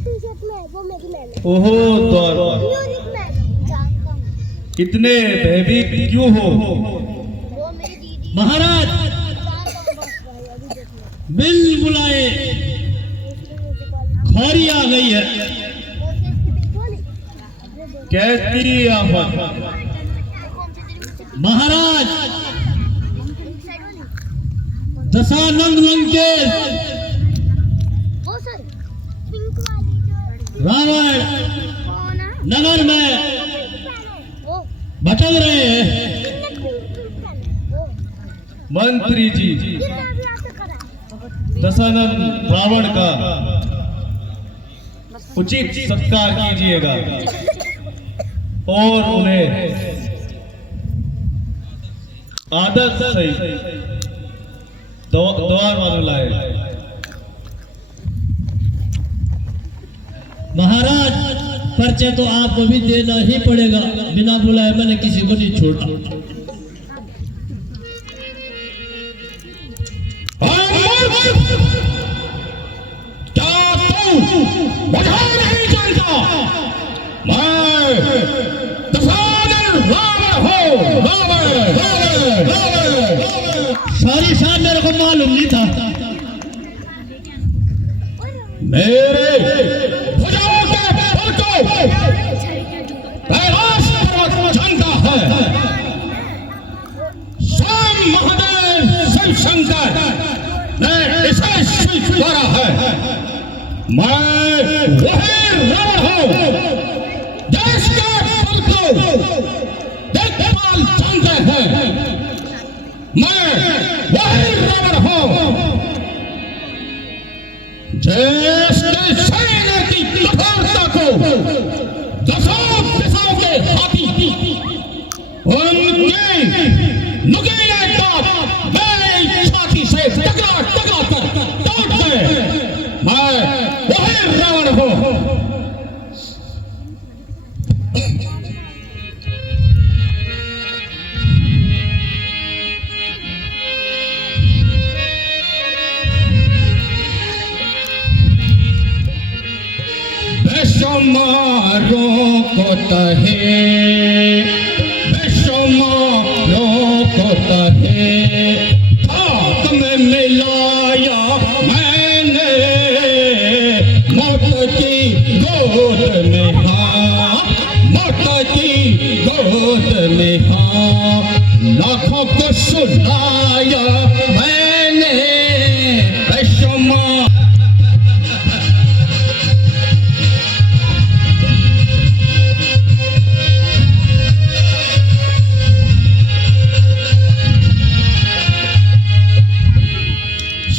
T-shirt में वो मेरी मैम है। ओहो द्वार म्यूजिक मैम जानता हूँ। कितने भयभीत क्यों हो? वो मेरी दीदी महाराज बिल बुलाए, खौरी आ गई है। कैसी आफत? महाराज दशानंद लंकेश रावण नगर में भटक रहे हैं। मंत्री जी दशानंद रावण का उचित सत्कार कीजिएगा और उन्हें आदर से द्वार वालों लाए। महाराज परिचय तो आपको भी देना ही पड़ेगा, बिना बुलाए मैंने किसी को नहीं छोड़ा। क्या तू मुझे नहीं जानता? मैं दशानंद रावण हूँ। सॉरी साहब, मेरे को मालूम नहीं था। मेरे भुजाओं के बल को कैलाश पर्वत जानता है। स्वयं महादेव शिव शंकर ने इसे स्वीकारा है। मैं वही रावण हूँ जिसके बल को देखभाल जानते हैं। मैं वही रावण हूँ जिसने सैन्य की कठोरता को दसों दिशाओं के हाथी उनकी नुकीले दांत मेरी छाती से टकरा टकरा कर तोड़ दे। मैं वही रावण हूँ। बेशुमारों को तहे, बेशुमारों को तहे खाक में मिलाया मैंने। मौत की गोद में हाँ, मौत की गोद में हाँ, लाखों को सुलाया मैंने। बेशुमार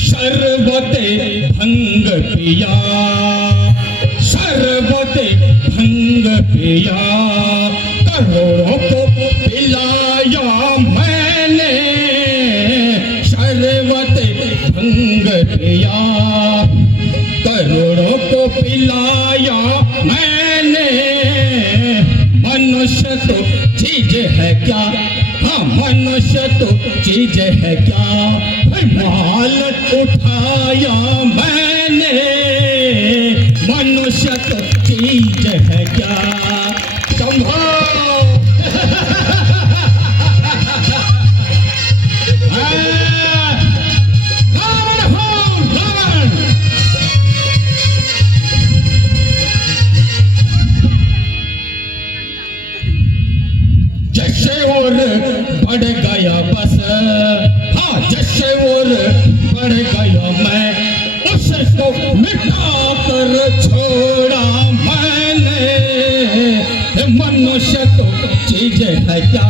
शरबते भंग पिया, शरबते भंग पिया, करोड़ों को पिलाया मैंने। शरबते भंग पिया, करोड़ों को पिलाया मैंने। मनुष्य तो चीज है क्या? हाँ मनुष्य तो चीज है क्या? माल उठाया मैंने। मनुष्य तो चीज है क्या? संभो रावण हो रावण। जैसे और बढ़ गया बस, हाँ जैसे और बढ़ गया मैं, उसको मिटा कर छोड़ा मैंने। मनुष्य तो चीज है क्या?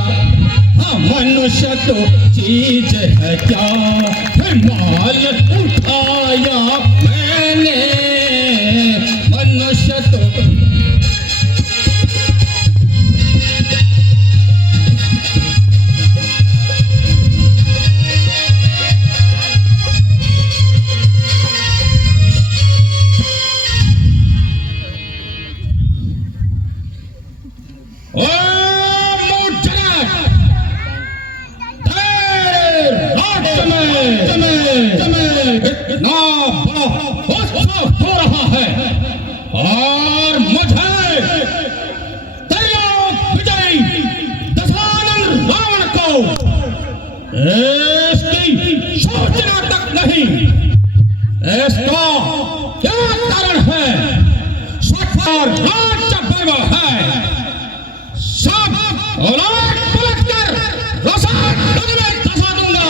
हाँ मनुष्य तो चीज है क्या? माल उठाया मैंने। मनुष्य तो इतना बड़ा क्या कारण है? स्वच्छ और लाजवाब है। सब औलाद पलट कर रोशन नदी में धंसा दूंगा।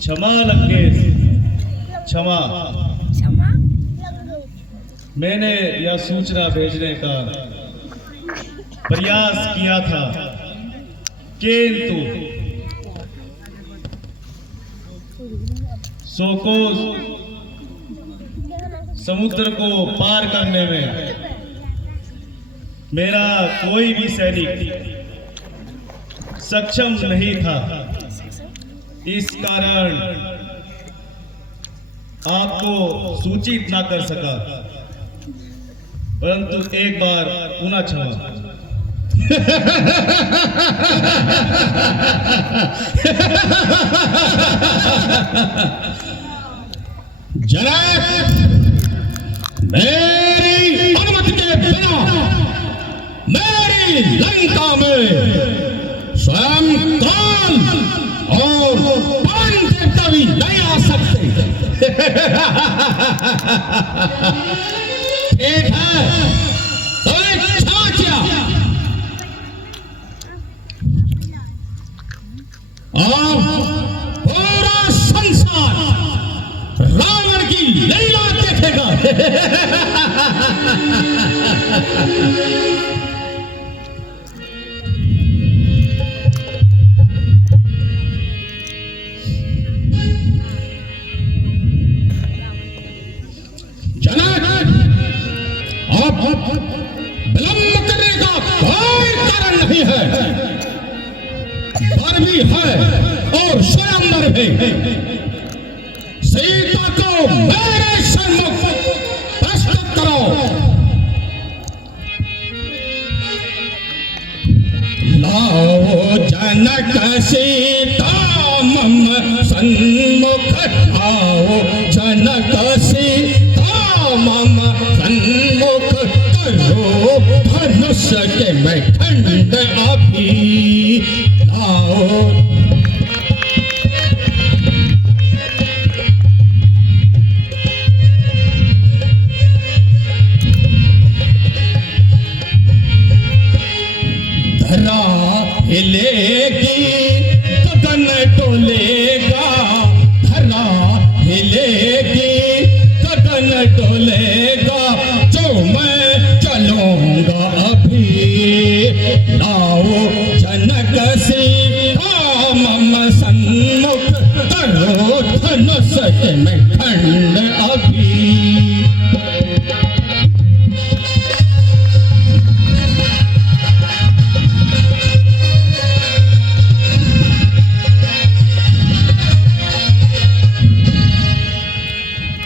क्षमा लंकेश, क्षमा। मैंने यह सूचना भेजने का प्रयास किया था, किंतु सोकोस समुद्र को पार करने में मेरा कोई भी सैनिक सक्षम नहीं था। इस कारण आपको सूचित ना कर सका, परंतु एक बार पुनः क्षमा। जनाब, मेरी अनुमति के बिना मेरी लंका में स्वयं काल और पवन देवता भी नहीं आ सकते। ठीक है, तो क्षमा किया। अब पूरा संसार रावण की लीला देखेगा। अब विलंब करने का कोई कारण नहीं है। वर भी है और स्वयंवर भी। सीता को मेरे सम्मुख प्रस्तुत करो। लाओ जनक सीता मम सन्मुख, आओ जनक सीता मम सन्मुख, करो धनुष के मैं खंड अभी। लाओ धरा हिलेगी गगन डोलेगा, धरा हिलेगी गगन डोलेगा, जो मैं चलूंगा अभी। लाओ जनक सीता मम सन्मुख, करो धनुष के मैं खंड अभी।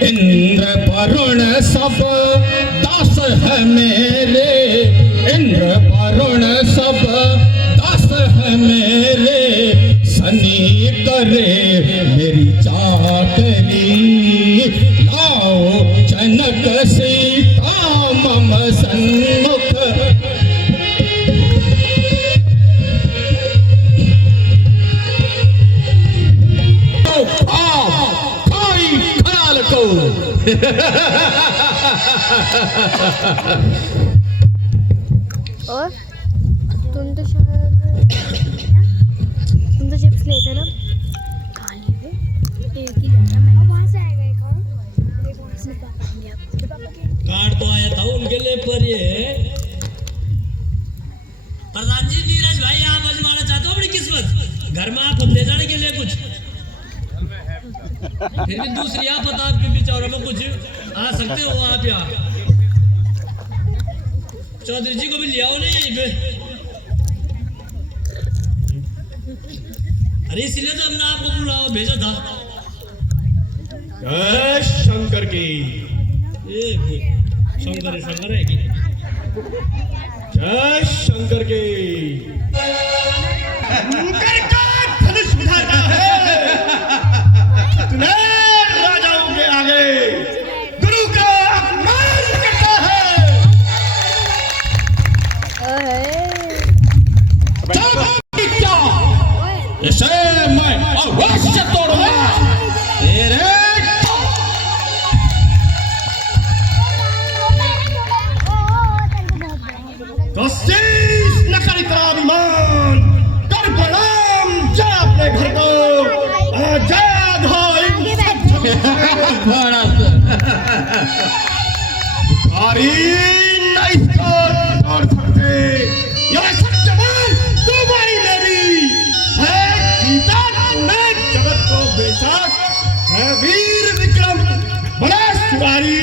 इंद्र वरुण सब दास है मेरे, इंद्र वरुण सब दास है मेरे, सनी करे मेरी चाकरी। लाओ जनक सीता मम सन्मुख, और तुम तो चिप्स लेते ना, खा लिए एक ही लेना। मैं वहाँ से आएगा एक और कार्ड तो आया था उनके लिए, पर ये प्रधान जी नीरज भाई आप आजमाना चाहते हो अपनी किस्मत घर में, आप ले जाने के लिए कुछ, फिर भी दूसरी आफत आपके विचारों में कुछ आ सकते हो आप यहाँ। चौधरी जी को भी ले आओ नहीं, अरे इसलिए तो हमने आपको बुलावा भेजा था। जय शंकर की, शंकर शंकर है कि जय शंकर की। शंकर का धनुष उठाता है, इतने राजाओं के आगे गुरु का अपमान करता है। क्या इसे मैं अवश्य तोड़ूंगा तेरे। तो शीश न कर इतना अभिमान, कर प्रणाम जा अपने घर को। आजाद हो इन भारी न इसको तोड़ सकते। यह सच जवान तुम्हारी मेरी है, सीता ने जगत को बेशक है वीर विक्रम बड़ा शिकारी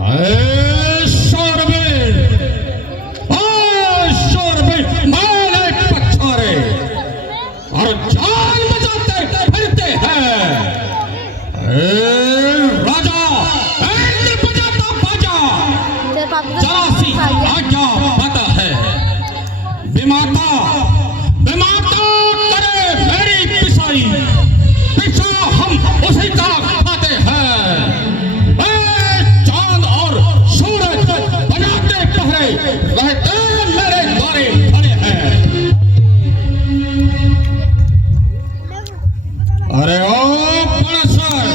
है। और जान बचाते फिरते हैं राजा बजाता बाजा। चौरासी आज्ञा पता है, विमाता विमाता करे मेरी पिसाई, पिसा हम उसी का खाते हैं। चांद और सूरज बजाते पहरे रहते मेरे द्वारे खड़े हैं। अरे ओ बड़ा सर,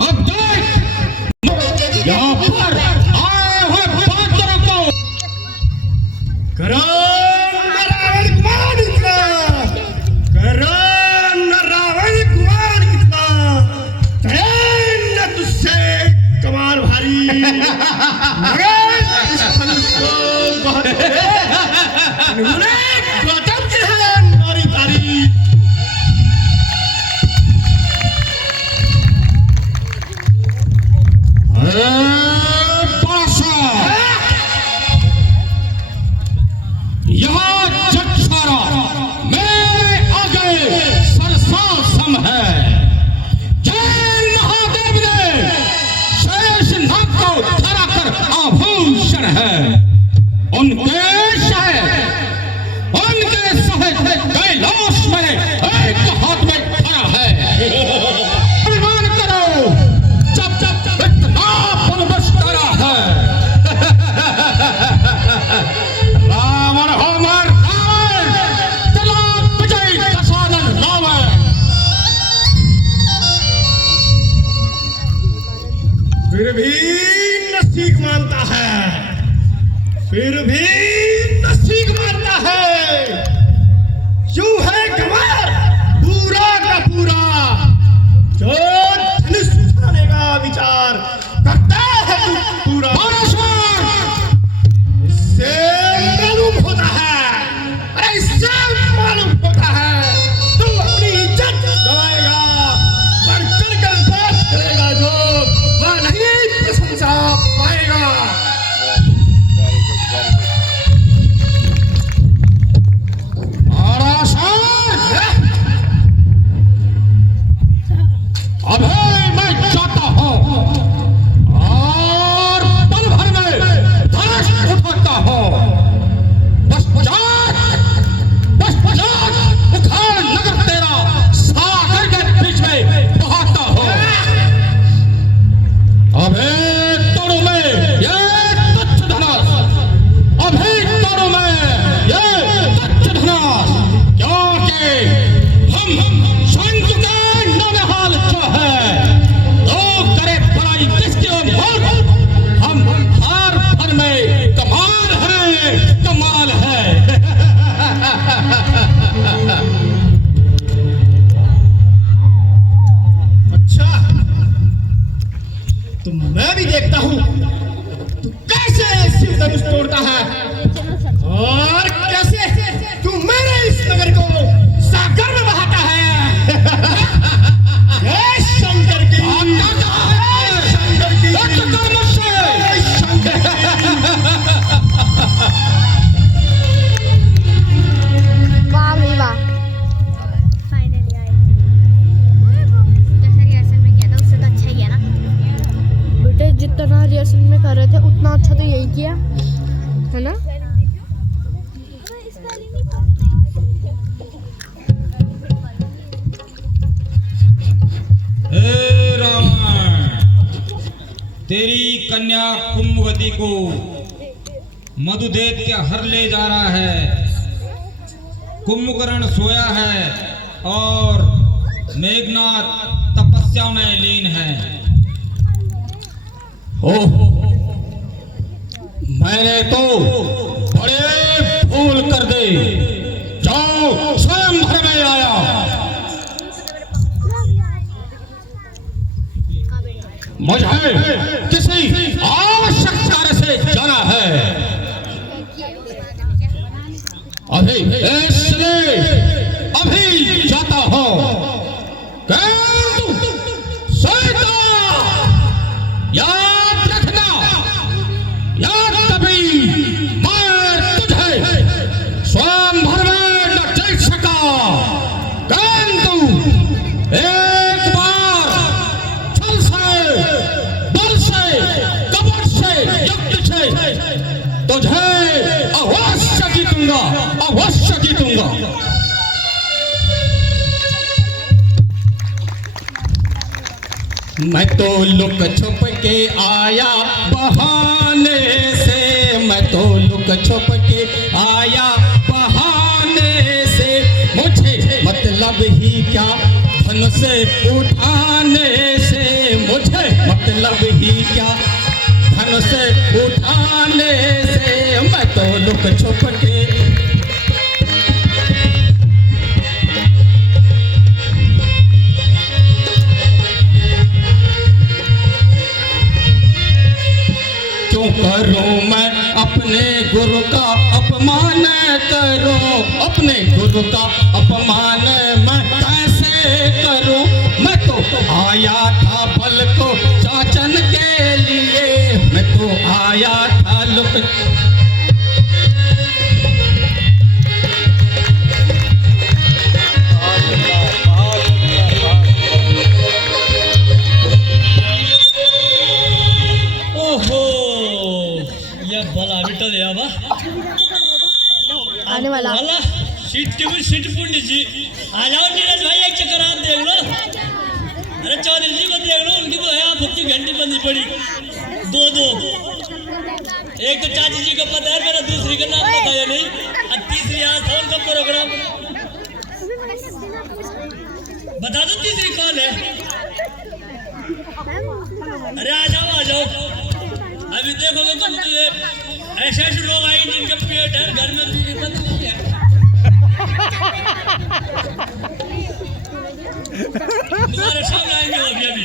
अब देख यहाँ पर आए हुए पात्रों को। करो नारायण कुमार निकला, करो नारायण कुमार निकला, न तुझसे कमाल भारी। मगर इस धनुष को बहुत गौतम की है नारी तारी। यहाँ जग सारा मेरे आगे सरसा सम है। जैन महादेव ने शेष नाग को धरा कर आभा तेरी कन्या कुंभवती को मधुदैत्य हर ले जा रहा है। कुंभकर्ण सोया है और मेघनाथ तपस्या में लीन है। ओह, मैंने तो बड़े भूल कर दे। जाओ, स्वयं भर में आया। मुझे किसी आवश्यक कार्य से जाना है। अभी इसलिए अभी जाता हूं। सीता, याद रखना, याद कभी मैं तुझे स्वयं भर में न देख सका, किंतु एक बार छल से, बल से, कपट से, युक्ति से तुझे अवश्य जीतूंगा, अवश्य जीतूंगा। मैं तो लुक छुप के आया बहाने से, मैं तो लुक छुप के आया बहाने से। मुझे मतलब ही क्या धन से उठाने से, मुझे मतलब ही क्या धन से उठाने से। मैं तो लुक छुप के क्यों करूं मैं अपने गुरु का अपमान करूं, अपने गुरु का अपमान मैं कैसे करूं। मैं तो आया था बल को जांचन के लिए, मैं तो आया था लुक। भला विठल यावा आने वाला सीट के भी सीट पुण्य जी। आ जाओ नीरज भाई, एक चक्कर आप देख लो। अरे चौधरी जी को देख लो, उनकी तो है 50 घंटे बंदी पड़ी। दो एक तो चाची जी का पता है, मेरा दूसरी का नाम बताया नहीं, और तीसरी आज था उनका प्रोग्राम। बता दो तीसरी कौन है। अरे आ जाओ अभी देखोगे तुम तो ये ऐसे लोग आए जिनके पेट है घर में भी इज्जत नहीं है। तुम्हारे सामने आएंगे अभी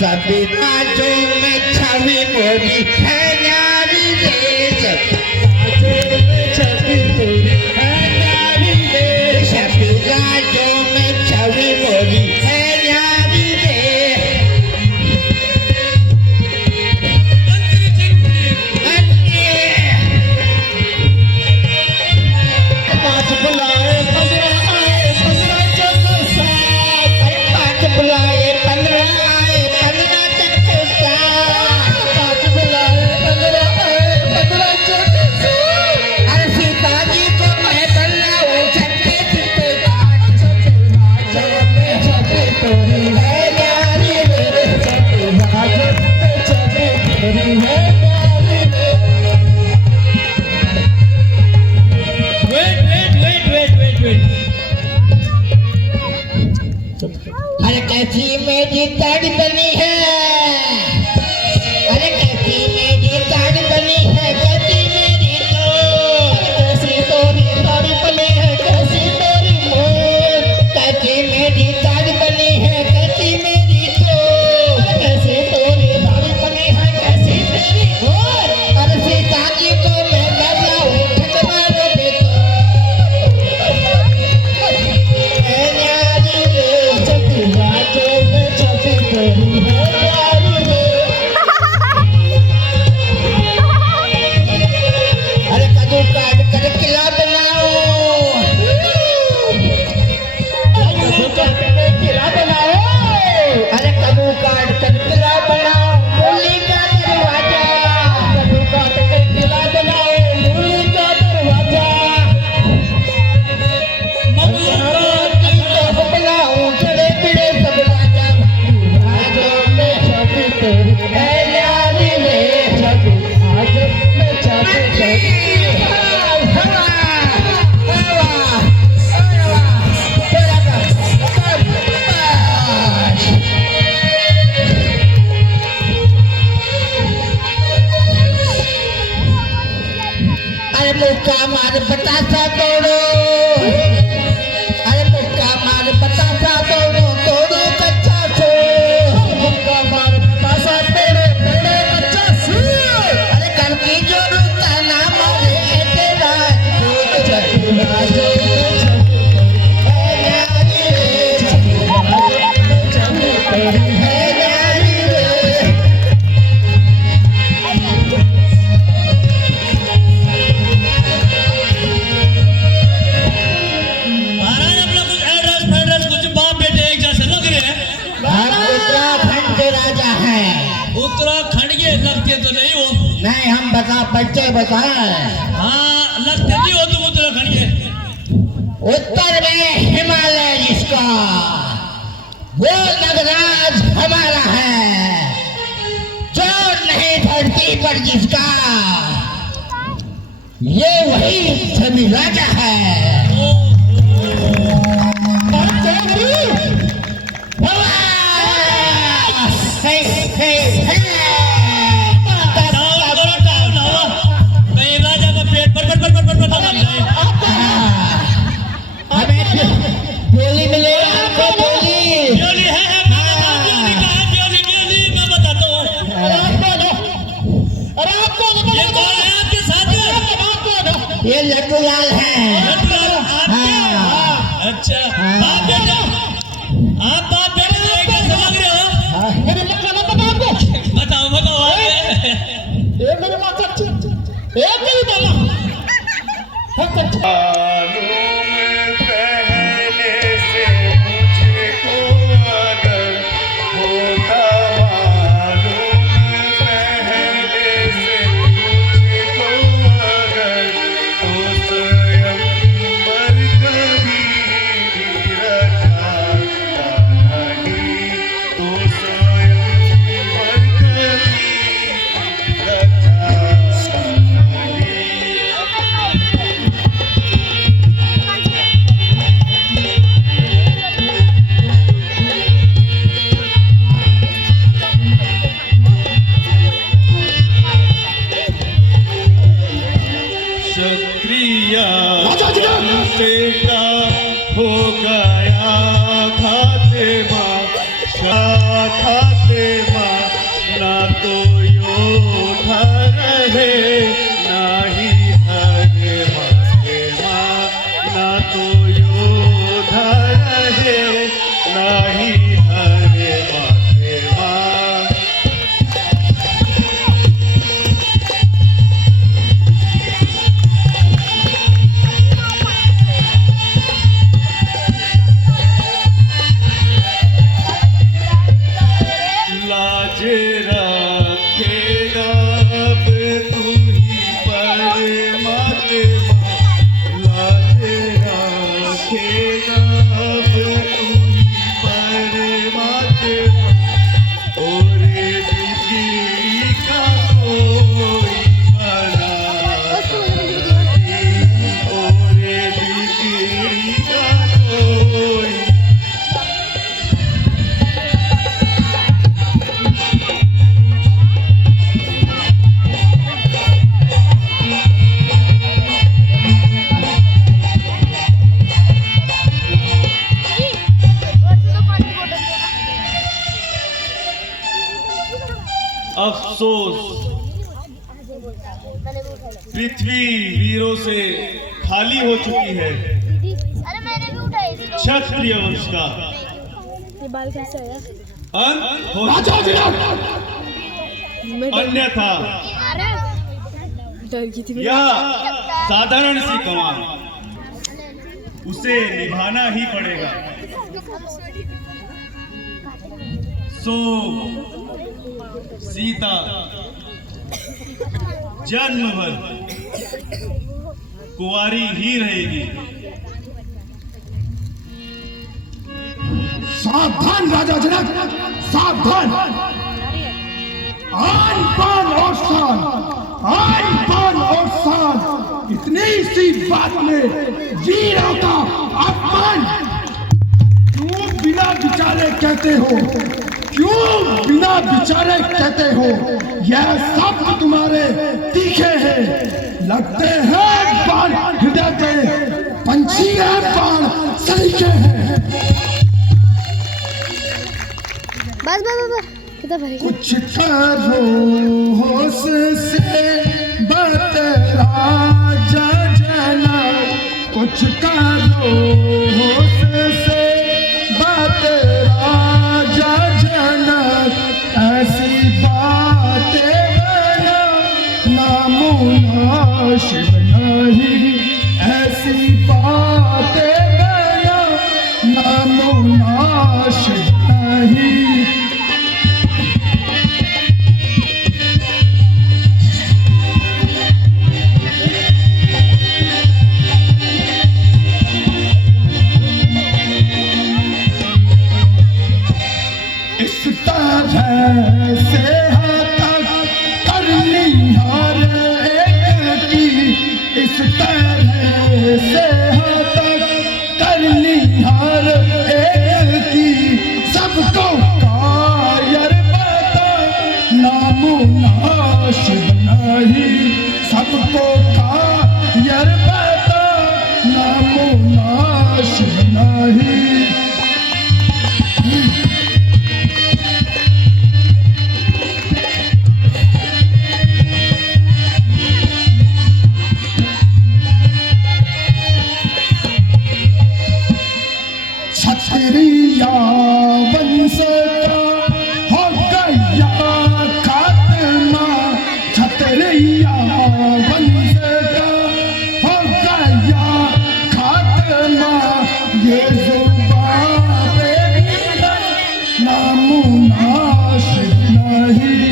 सभी राजों में छवि मोरी है न्यारी देश, राजों में छवि मोरी है न्यारी देश, सभी राजों में छवि मोरी है न्यारी देश। पाँच बुलाए 15 आए 15 चक्कर साथ, 5 बुलाए 15 आए 15 चक्कर साथ, 5 बुलाए कैसी मेरी ताड़ी बनी है, अरे कैसी मेरी ताड़ी बनी है, कैसी मेरी तो, कैसी तोरी ताड़ी बनी है, कैसी तोरी मोर, कैसी मेरी ताड़ी बनी है, कैसी मेरी तो, कैसी तोरी ताड़ी बनी है, कैसी तेरी मोर, अरे सीता जी को मैं बजाऊं ठकमारो बेटा, न्यारी रे चकिया जो मैं छपी तेरी है न्यारी रे। अरे कद्दू काट कर किला बनाओ, कद्दू काट कर किला बनाओ, अरे कद्दू काट कर किला बनाओ, मूली का दरवाजा, कद्दू काट कर किला बनाओ, मूली का दरवाजा, बनाऊं चढ़े पिड़े सब राजा, राजो में छपी तेरी है न्यारी रे, छपी राजो में छपी तेरी अरे मुक्का मार बतासा तोड़ो, अरे मुक्का मार बतासा तोड़ो, तोड़ो कच्चा सो, मुक्का मार बतासा तोड़ो, तोड़ो कच्चा सो, अरे कल की जो रुता ना मारे है तेरा चटुरा जो है न्यारी रे, चटुरा जो है न्यारी रे। महाराज अपना कुछ एड्रेस फैड्रेस कुछ बाप बेटे एक जैसे लग रहे हैं। हम उत्तराखंड के राजा हैं। उत्तराखंड के लगते तो नहीं हो। नहीं हम बता बच्चे बताए। हाँ लगते नहीं हो तुम उत्तराखंड के। उत्तर में हिमालय जिसका, वो नगराज हमारा है, जो नहीं धरती पर जिसका, ये वही सभी राजा है। कहीं राजा का पेट पर गोली मिलेगा आपको, गोली जोली है जोली कहाँ जोली मैं बताता हूँ। ये कौन है आपके साथ? ये लड्डू लाल है। अच्छा बाप बेटा, आप बाप बेटे एक जैसे लग रहे हो। बताओ बताओ मेरे माता एक नहीं बोला। मालूम पहले से मुझको अगर होता, मालूम पहले से मुझको अगर, तो स्वयंवर कभी भी रचाता नहीं, तो स्वयंवर कभी रचाता नहीं। क्षत्रिय का हो गया खातेमा, खातेमा, ना तो योद्धा रहे, ना ही हरे खातेमा, ना तो योद्धा रहे, ना ही हरे खातेमा। लाज रखेगा अब तू पृथ्वी वीरों से खाली हो चुकी है। अरे मैंने भी उठाई थी। क्षत्रिय वंश का ये बाल कैसे आया? अंत हो चुका है। अन्यथा डर गई थी। यह साधारण सी कमान उसे निभाना ही पड़ेगा। सो सीता जन्म भर कुंवारी ही रहेगी। सावधान राजा जनक, सावधान। आन पान और शान, आन पान और शान, इतनी सी बात में वीरों का अपमान। क्यों बिना विचारे कहते हो? क्यों बिना विचारे कहते हो? यह शब्द तुम्हारे तीखे हैं, लगते हैं बाण हृदय पे, पंछी है बाण सलीके हैं। बस कितना भाई? कुछ करो होश से राजा जना, कुछ करो होश से राजा जना, ऐसी बातें बना नामुनासिब नहीं, ऐसी बातें बना नामुनासिब नहीं। सबको कायर बता नामुनासिब नहीं। क्षत्रिया वंश का हो गया खात्मा, क्षत्रिया वंश का हो गया खात्मा, ये जुबान नामुनासिब नहीं।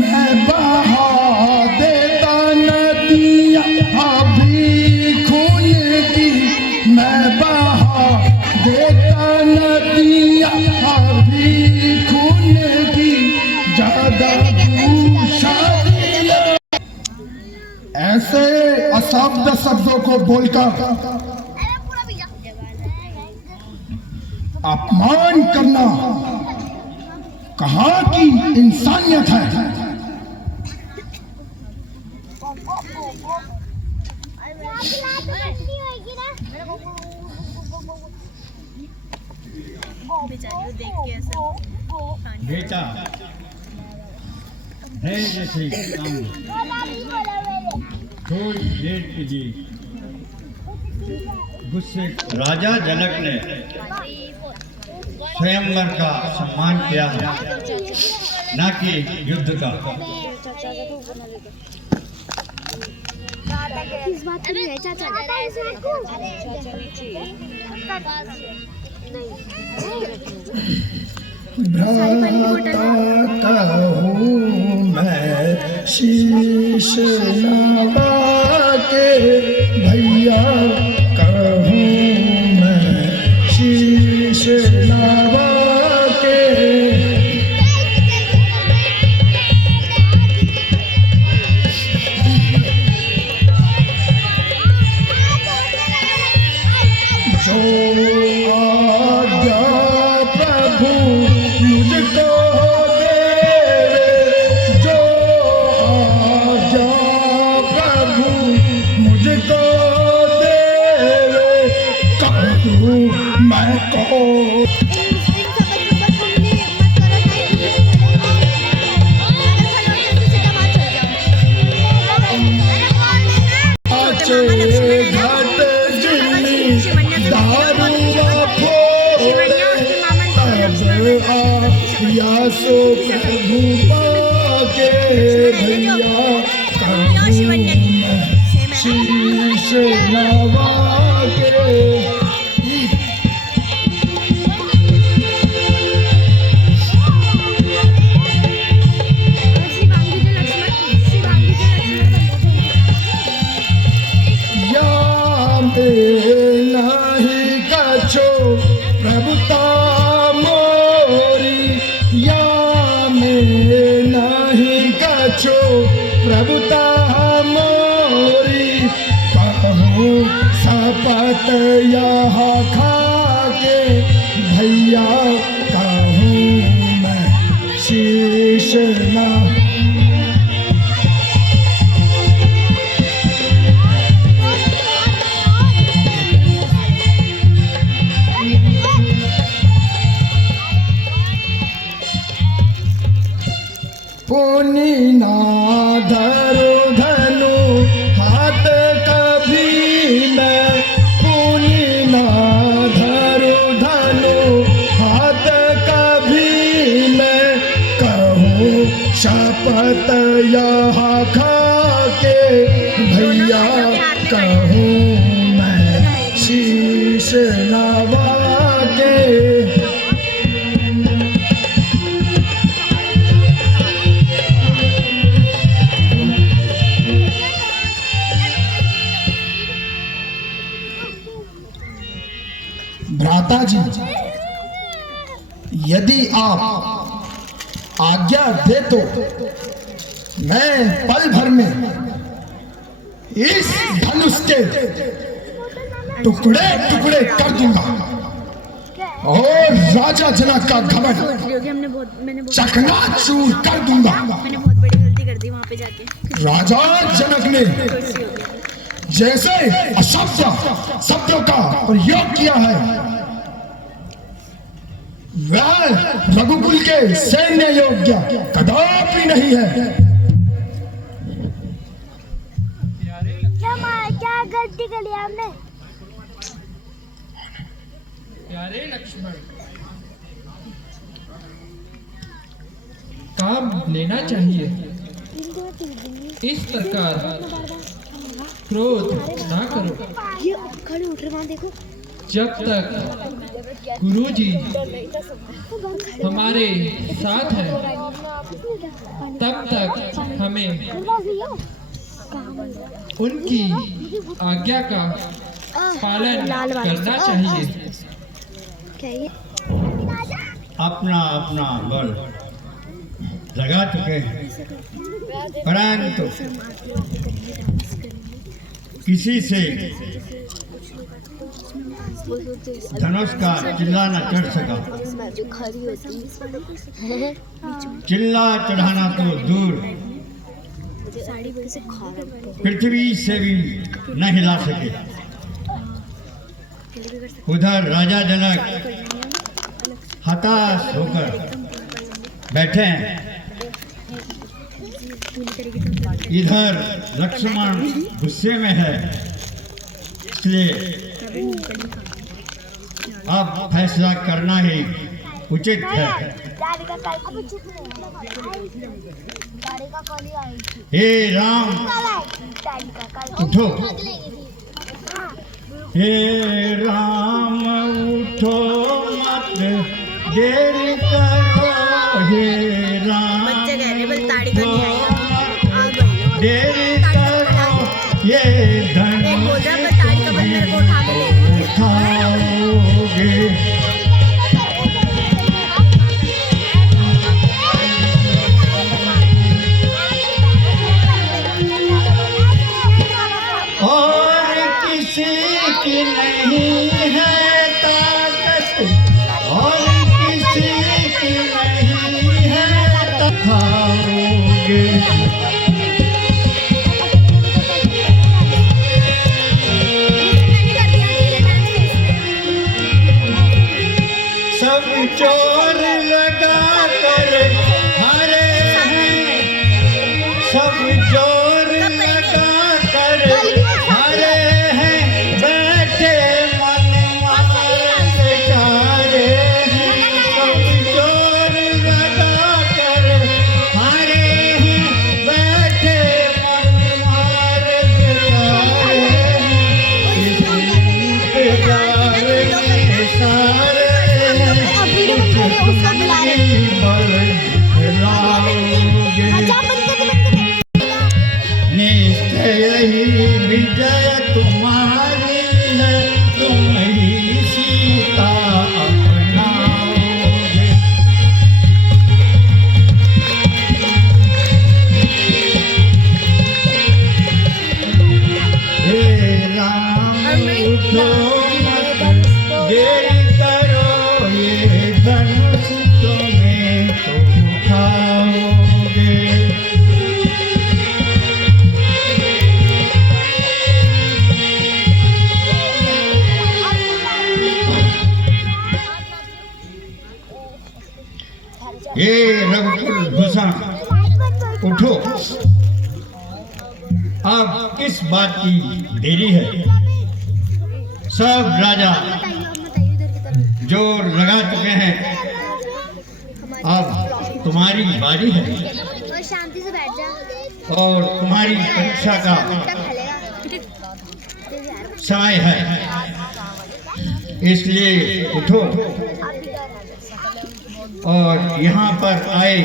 मैं बहा देता नदियाँ अभी खून की, मैं बहा देता नदियाँ अभी खून की, ज्यादा पूछा दिया। ऐसे अशब्द शब्दों को बोलकर अपमान करना कहाँ की इंसानियत है? बेटा है जैसे काम थोड़ी देर के लिए गुस्से। राजा जनक ने स्वयंवर का सम्मान किया है, न कि युद्ध का। किस बात के लिए चाचा? भ्राता कहूँ मैं शीश नवा के, भैया कहूँ मैं शीश नवा के। जो आज्ञा प्रभु मुझको दे, जो आज्ञा नवा के। नाही कछो प्रभुता मोरी, या में नहीं कछो प्रभुता मोरी। कहूँ शपथ यह खाके भैया, कहूँ मैं शीश न। पुनि ना धरो धनु हाथ कभी मैं, पुनि ना धरो धनु हाथ कभी मैं। कहूँ शपथ यह खाके भैया, कहूँ मैं शीश नवा के। भ्राता जी, यदि आप आज्ञा दे तो मैं पल भर में इस धनुष के टुकड़े टुकड़े कर दूंगा और राजा जनक का घमंड चकनाचूर कर दूंगा। मैंने बहुत बड़ी गलती कर दी वहाँ पे जाके। राजा जनक ने जैसे अशब्द शब्दों का प्रयोग किया है, वह रघुकुल के सैन्य योग्य कदापि नहीं है। क्या गलती करी हमने? प्यारे लक्ष्मण, काम लेना चाहिए। इस प्रकार क्रोध ना करो। ये खड़े उठ रहे, वहाँ देखो। जब तक गुरुजी हमारे साथ है, तब तक हमें उनकी आज्ञा का पालन करना चाहिए। अपना अपना बल लगा चुके हैं, परंतु किसी से धनुष का चिल्ला न चढ़ सका। चिल्ला चढ़ाना तो दूर, पृथ्वी से भी न हिला सके। उधर राजा जनक हताश होकर बैठे हैं, इधर लक्ष्मण गुस्से में है। इसलिए अब फैसला करना ही उचित है। हे राम उठो, हे राम उठो मत देरी करो, हे राम देरी करो, ये धनुष उठाओगे। और किसी की नहीं है ताकत, और किसी की नहीं है खाओगे। सब चोर लगा कर हरे हैं, सब चोर लगा कर हरे हैं, बैठे मन मारे चारे हैं। सब चोर लगा कर हरे हैं, यही विजय तुम्हारी है, तुम ही सीता अपनाओगे। हे राम उठो मत देरी करो, ये धनुष तुम्हें तो उठाओगे। हे रघुकुल भूषण उठो, अब किस बात की देरी है? सब राजा जोर लगा चुके हैं, अब तुम्हारी बारी है शांति से बैठ जा और तुम्हारी परीक्षा का समय है, इसलिए उठो और यहाँ पर आए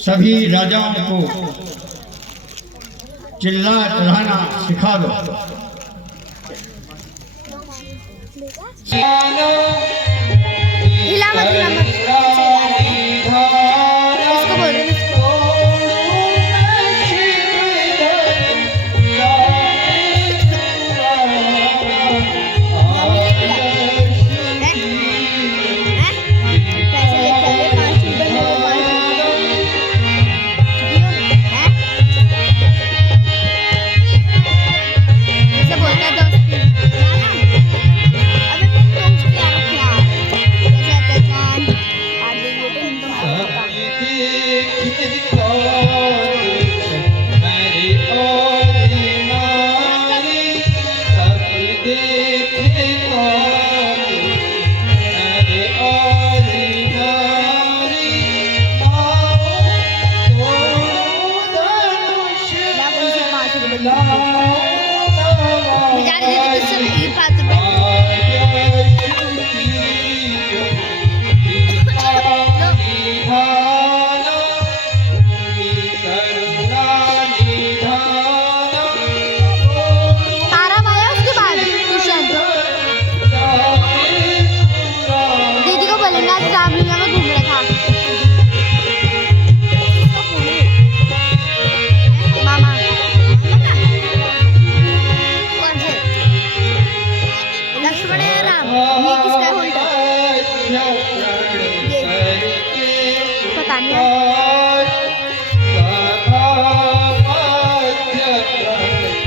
सभी राजाओं को चिल्ला चिल्लाना सिखा दो। हिला मत इसको बोल रहे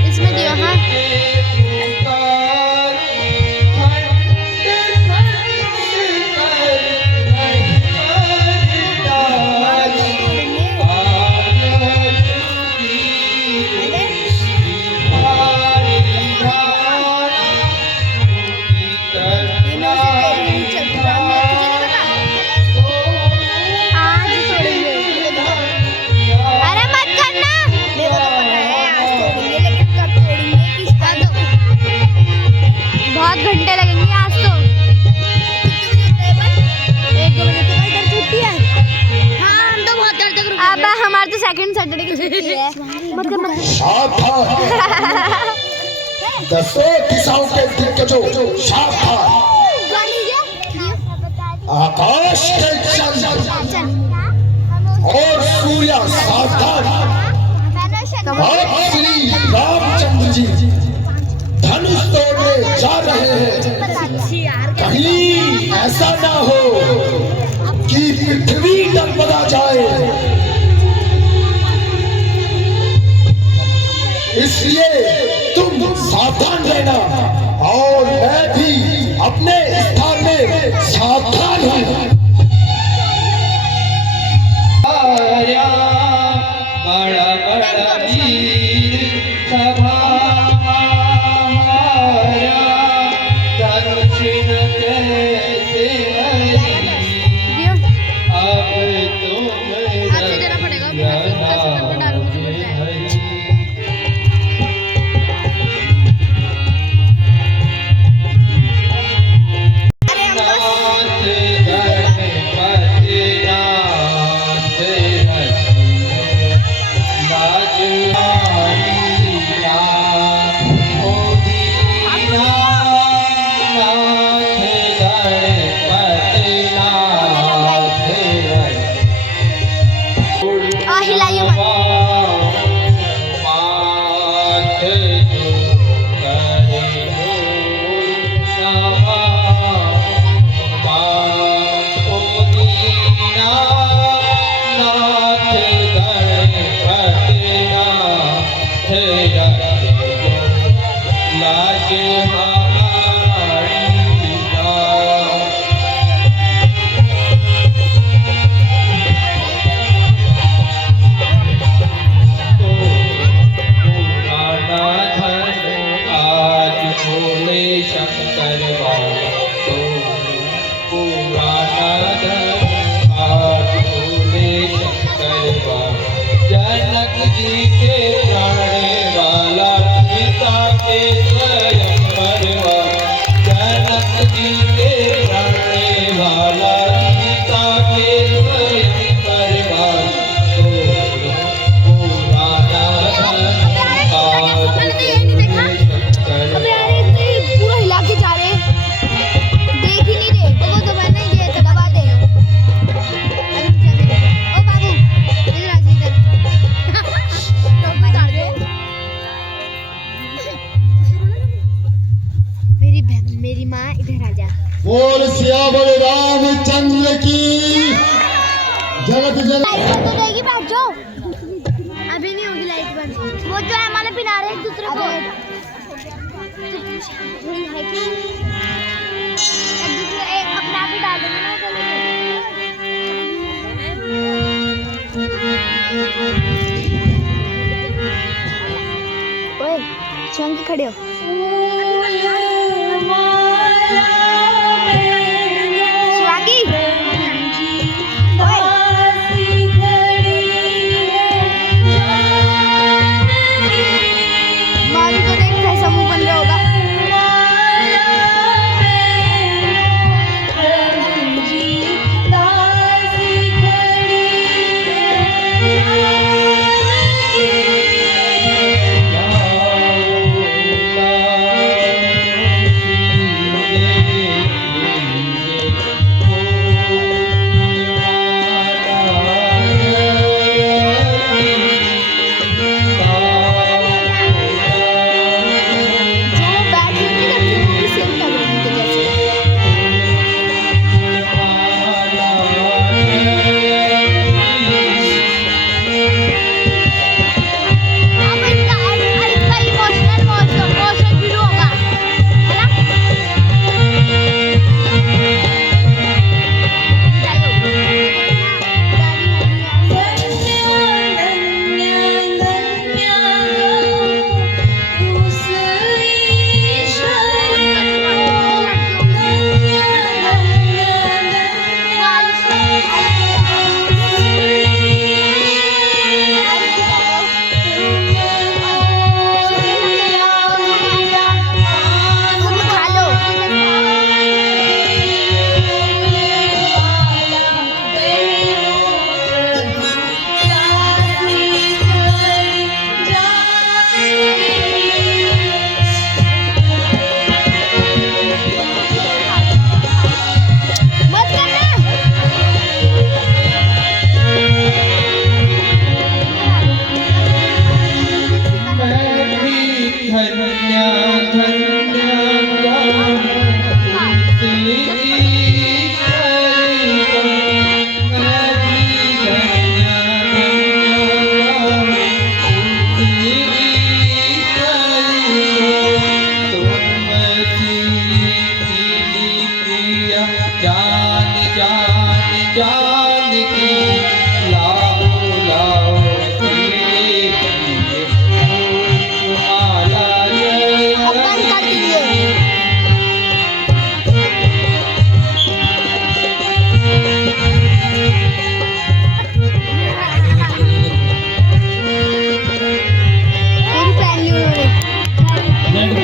इसमें दियो हाँ घंटे लगेंगे आज तो। 1-2 बजे तक इधर छुट्टी है। हाँ हम तो बहुत देर तक रुके। अब हमारे तो सेकंड सैटरडे की छुट्टी है। दसों दिशाओं के दिग्गजों सावधान, आकाश के चंद्र और सूर्य सावधान। आप श्री रामचंद्र जी धनुष तोड़ने जा रहे हैं, कहीं ऐसा ना हो कि पृथ्वी डगमगा जाए, इसलिए तुम सावधान रहना और मैं भी अपने स्थान में सावधान हूँ। बड़ा बड़ा वीर सभा जनक जी के प्राणे वाला सीता के स्वयं परवार, जनक जी के प्राणे वाला सीता के स्वयं परवार, पुराना धन आज अबे यार ये पूरा हिला के जा रहे देख ही नहीं रहे वो तो मैंने ये दबा दे ओ बाबू इधर आ इधर टोपी उतार दे मेरी माँ इधर आ जा बोल सियावर रामचंद्र की जगत जननी लाइट बंद हो जाएगी बैठ जाओ अभी नहीं होगी लाइट बंद वो जो है हमारे पिला रहे एक दूसरे को है कि एक दूसरे एक अपना भी डाल देंगे ना ओए चंग खड़े हो शिवांगी ओए मारू तो देख कैसा मुंह बन रहा होगा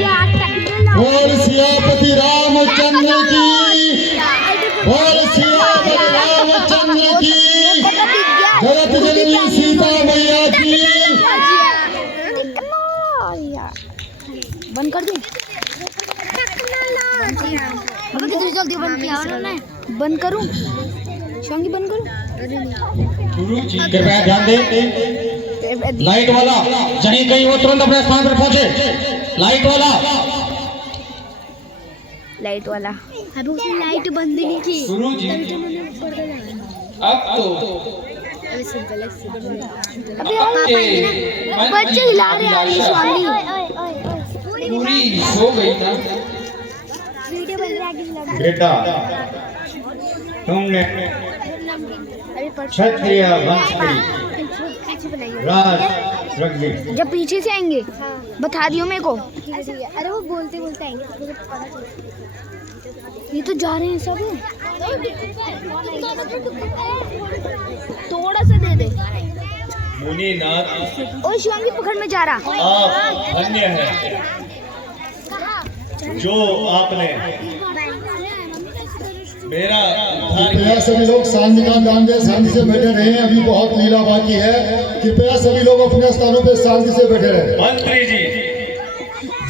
बोल सियापति रामचंद्र की बोल सियापति रामचंद्र की जगत जननी सीता मैया की बंद कर दी अबे कितनी जल्दी बंद किया उन्होंने बंद करूं शिवांगी बंद करूं कृपया ध्यान दें, लाइट वाला जहीं कहीं वो तुरंत अपने स्थान पर पहुंचे। लाइट वाला अभी उसने लाइट बंद नहीं की गुरुजी अब तो अबे और पापा बच्चे हिला रहे हैं शिवांगी पूरी हो गई ना? वीडियो बन रहा है। बेटा तुमने क्षत्रिय वंश की राज रख दी। जब पीछे से आएंगे बता दियो मेरे को। अरे वो बोलते बोलते आएंगे। ये तो जा रहे हैं सब। थोड़ा सा दे दे। मुनिनाथ ओ शिवांगी पकड़ में जा रहा। आप धन्य हैं जो आपने मेरा उद्धार कृपया सभी लोग शांति का दान दें, शांति से बैठे रहे। अभी बहुत लीला बाकी है। कृपया सभी लोग अपने स्थानों पर शांति से बैठे रहे। मंत्री जी।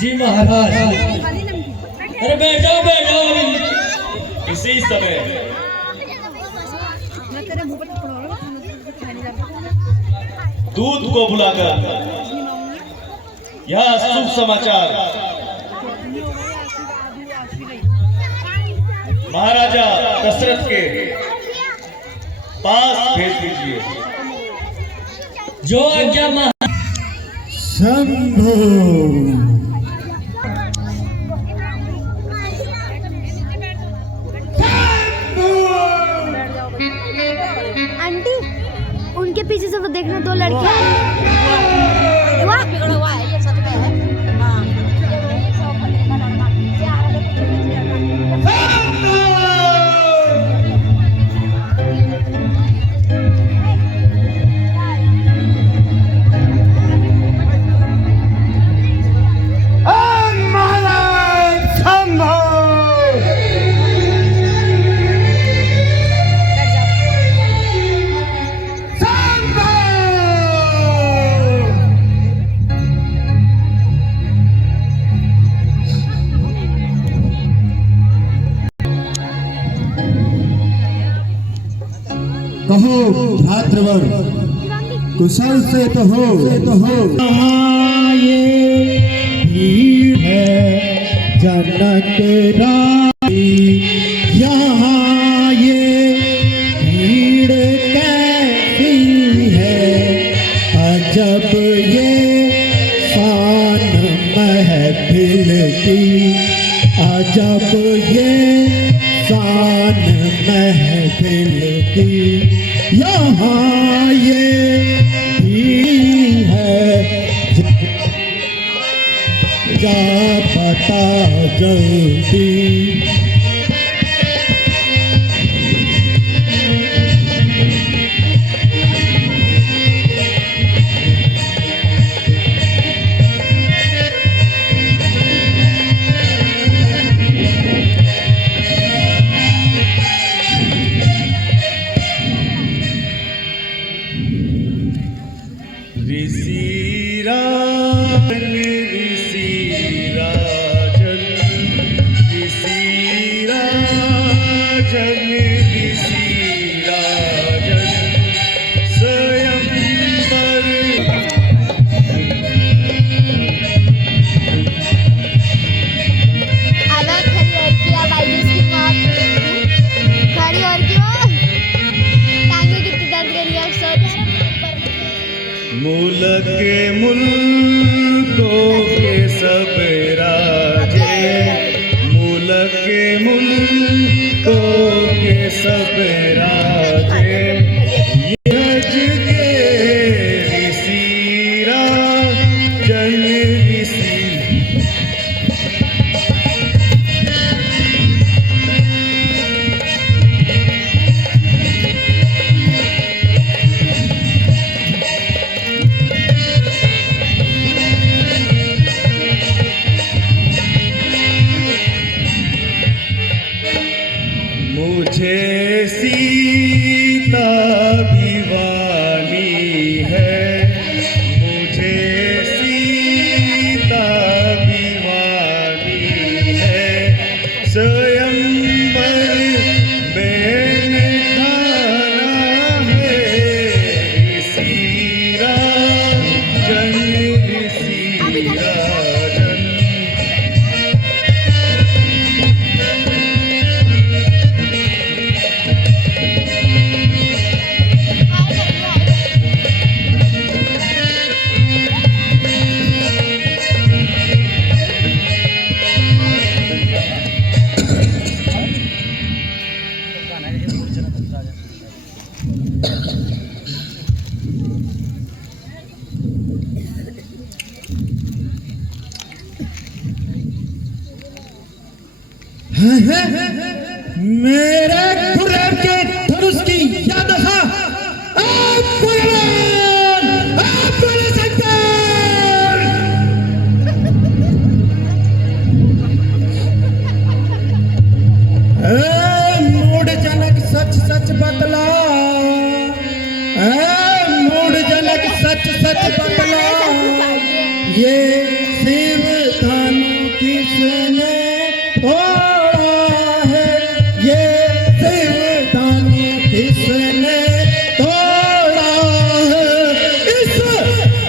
जी महाराज। अरे बैठो बैठो अभी इसी समय दूत को बुलाकर यह शुभ समाचार महाराजा दशरथ के पास भेज दीजिए। जो आज्ञा शंभो आंटी उनके पीछे से वो देखना दो लड़कियां। कहो भ्रातृवर कुशल से तो हो यहाँ ये भीड़ है जनक रानी, यहाँ ये भीड़ कैसी है, अजब ये शान महफिल की, अजब ये शान महफिल की, यहाँ ये भीड़ है जा पता जल्दी। मुल्क के मुल्कों के सब राजे, मुल्क के मुल्कों के सब राजे, यज के ऋषि राजन ऋषि। मेरे गुर्रेब के धनुष की क्या दशा आप बोल सकते मूढ़जनक सच सच बतला, मूढ़जनक सच सच बतला, ये शिवधन किसने तोड़ा है, ये शिवधन किसने तोड़ा है, इस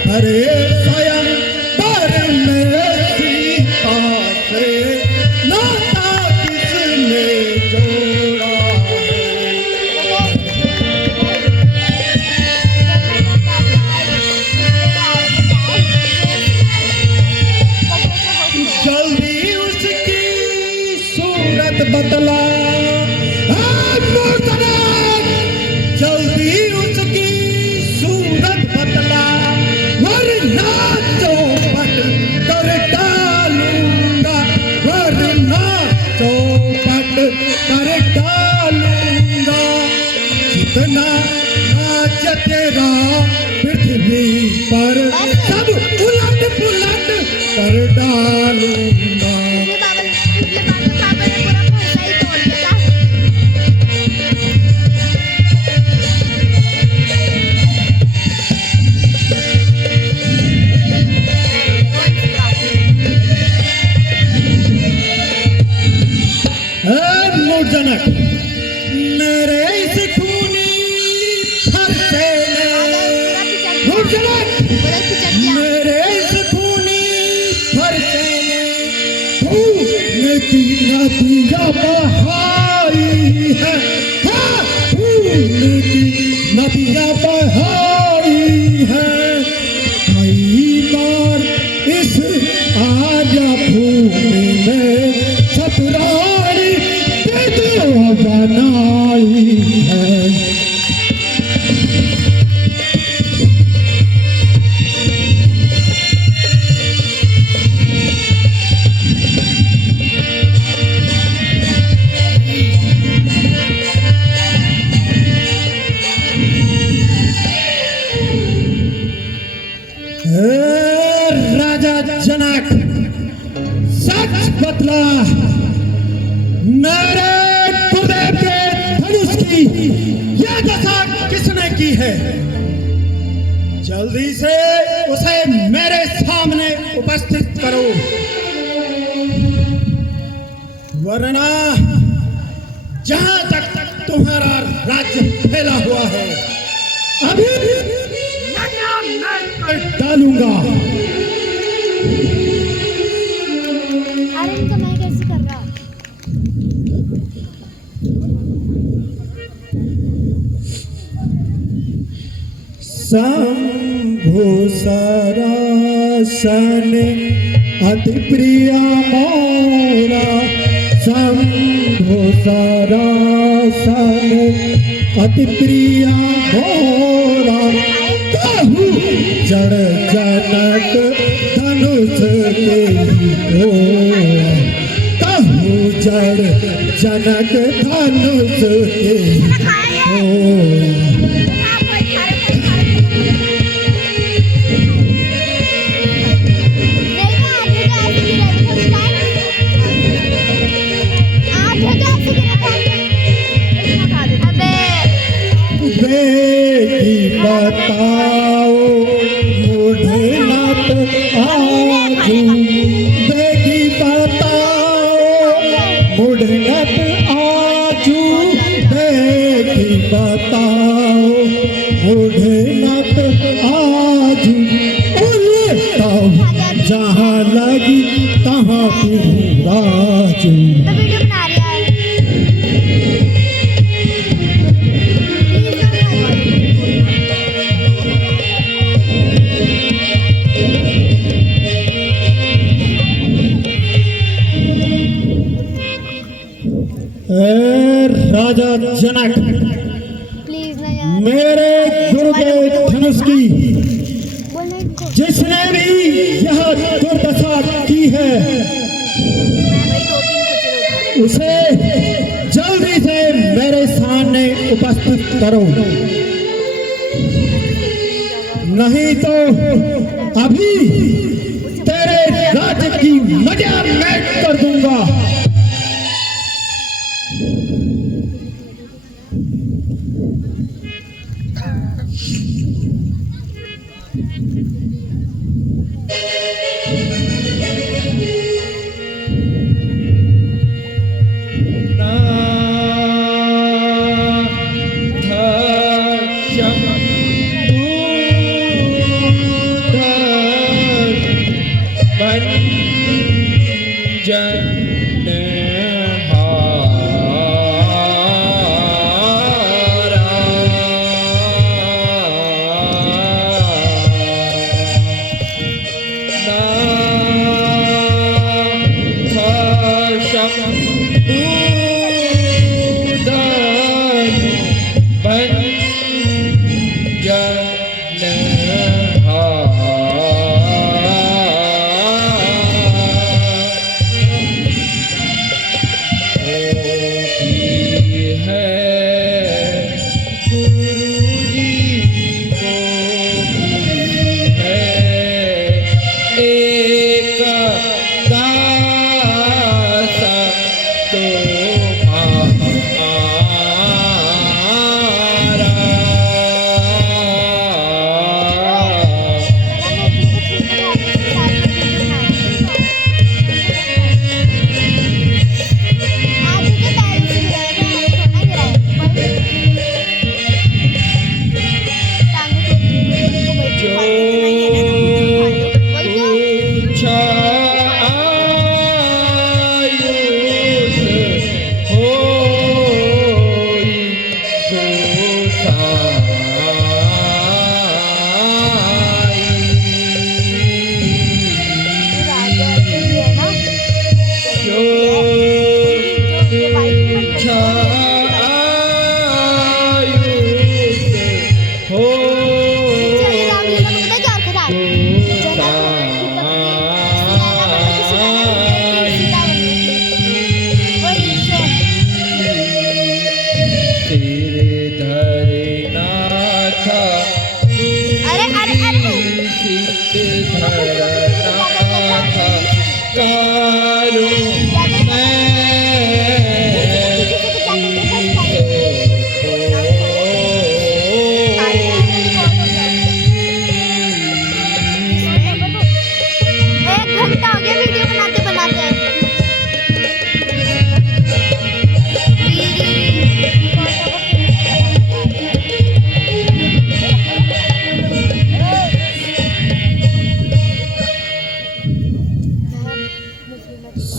हरे स्वयं पर में सीता से नाता किसने जोड़ा है। जल्दी उसकी सूरत बदला, जल्दी उसकी सूरत बदला, वरना चौपट कर डालूंगा, वरना चौपट कर डालूंगा, जितना नाच तेरा पृथ्वी पर सब उलट पुलट कर डालूंगा। पापा ने पूरा फंसा ही तोड़ दिया। मूर्जनक मेरे इस खूनी फरसे में, मूर्जनक मेरे इस खूनी फरसे में खून की नदियाँ बहाई है, खून की नदियाँ बहाई है, कई बार इस आर्या भूमि में छतराई बनाई है। राजा जनक सच बतला, मेरे गुर्रेब के धनुष की यह दशा किसने की है? जल्दी से उसे मेरे सामने उपस्थित करो, वरना जहां तक तुम्हारा राज्य फैला हुआ है अभी डालूंगा। अरे इनका मैं कैसे कर रहा? शंभु सरासन अति प्रिया मोरा, शंभु सरासन अति प्रिया मोरा, कहूँ जड़ जनक धनुष के ओरा, कहूँ जड़ जनक धनुष के ओरा। बेटी बताओ मुझे नत आजू, बेटी बताओ मुझे नत आजू, बेटी बताओ मुझे नत आजू, उल्टा जहाँ लगी तहाँ राजू। राजा जनक प्लीज ना यार, मेरे गुरु के धनुष की बोलना इनको। जिसने भी यह दुर्दशा की है, भाई 2-3 कुछ उसे जल्दी से मेरे सामने उपस्थित करो, नहीं तो अभी तेरे राज्य की मजा मैं कर दूंगा।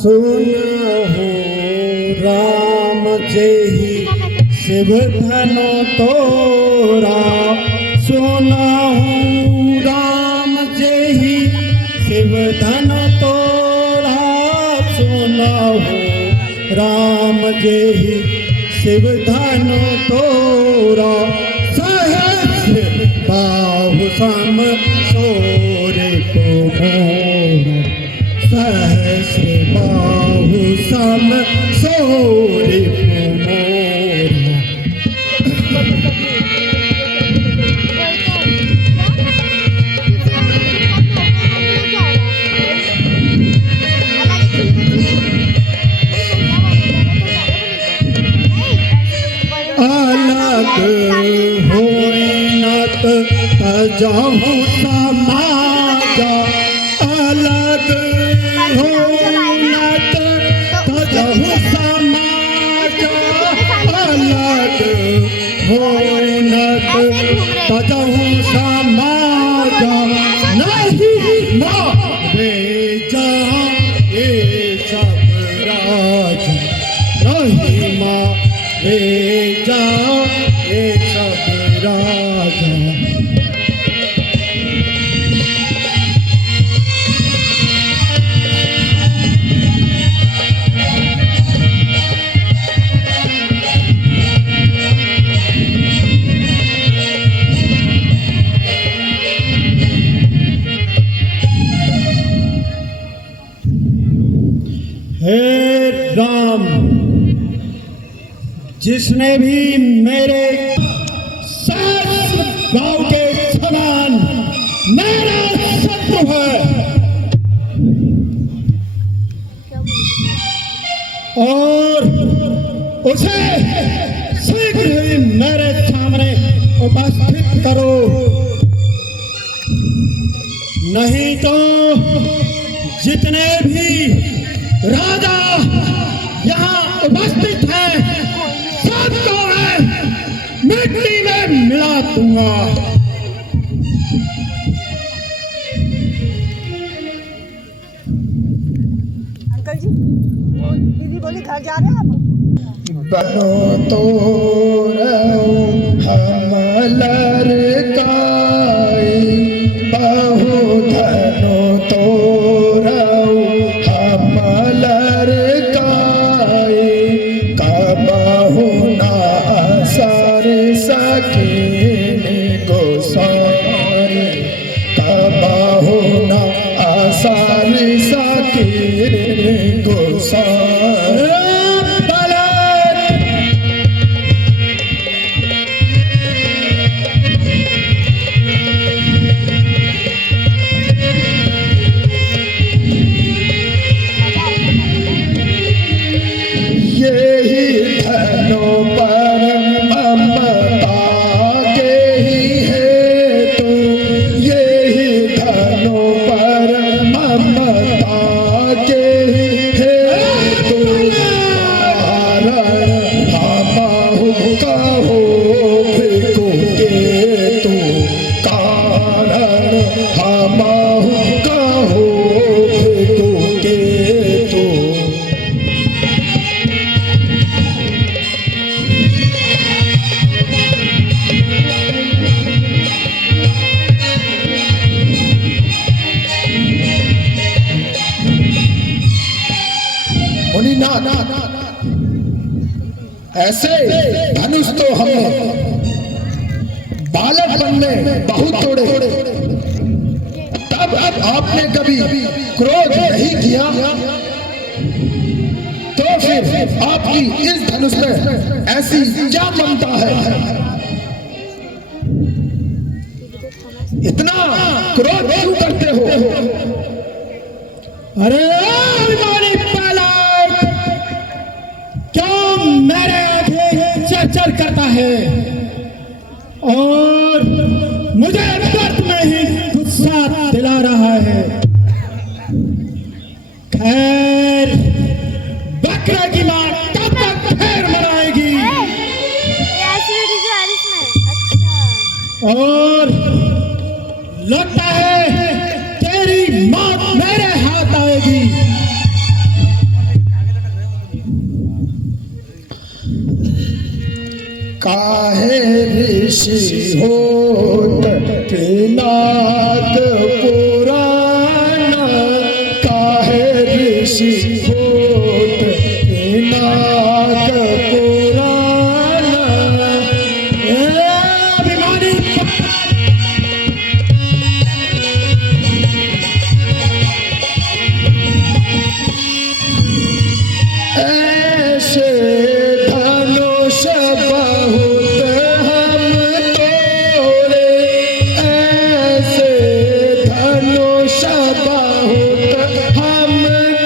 सुना हो राम जेहि शिव धनो तोरा, सुना हो राम जेहि शिव धनो तोरा, सुना हो राम जेहि शिव धनो तोरा, सहस्र बाहु सम सोरे को मोरा, सहस्र बाहु सम सोरे को मोरा। अलग होई नत तजाहु समाजा, अलग होई नत तजाहु समाजा, अलग होई नत तजाहु समाजा, नहीं मारे जहाँ ये सब राज, नहीं मारे जहाँ ये सब राजा। हे राम, जिसने भी मेरे सहस्र गांव के समान मेरा शत्रु है और उसे शीघ्र ही मेरे सामने उपस्थित करो, नहीं तो जितने भी राजा यहाँ उपस्थित हैं सबको मैं मिट्टी में मिला दूंगा। अंकल जी, वो दीदी बोली घर जा रहे हैं आप? बनो तो हम लड़काई, बहु धनो तो हम लड़काई, कबहु ना असर सकीनी गोसाई, कबहु ना असर सकीनी गोसाई। ऐसे धनुष तो हमने बालकपन में बहुत तोड़े, तब अब आपने कभी क्रोध नहीं किया, तो फिर आपकी इस धनुष में ऐसी क्या ममता है? इतना क्रोध क्यों करते हो? अरे अभिमानी बालक, क्यों मेरे आगे चर करता है और मुझे तुरंत में ही गुस्सा दिला रहा है? खैर, बकरा की माँ कब तक खैर मनाएगी? और लगता है तेरी मौत मेरे हाथ आएगी। काहे ऋषि होत पिनाक पुराना, काहे ऋषि होत पिनाक पुराना। अभिमानी ऐसे धनुष बहुत हम तोड़े, ऐसे धनुष बहुत हम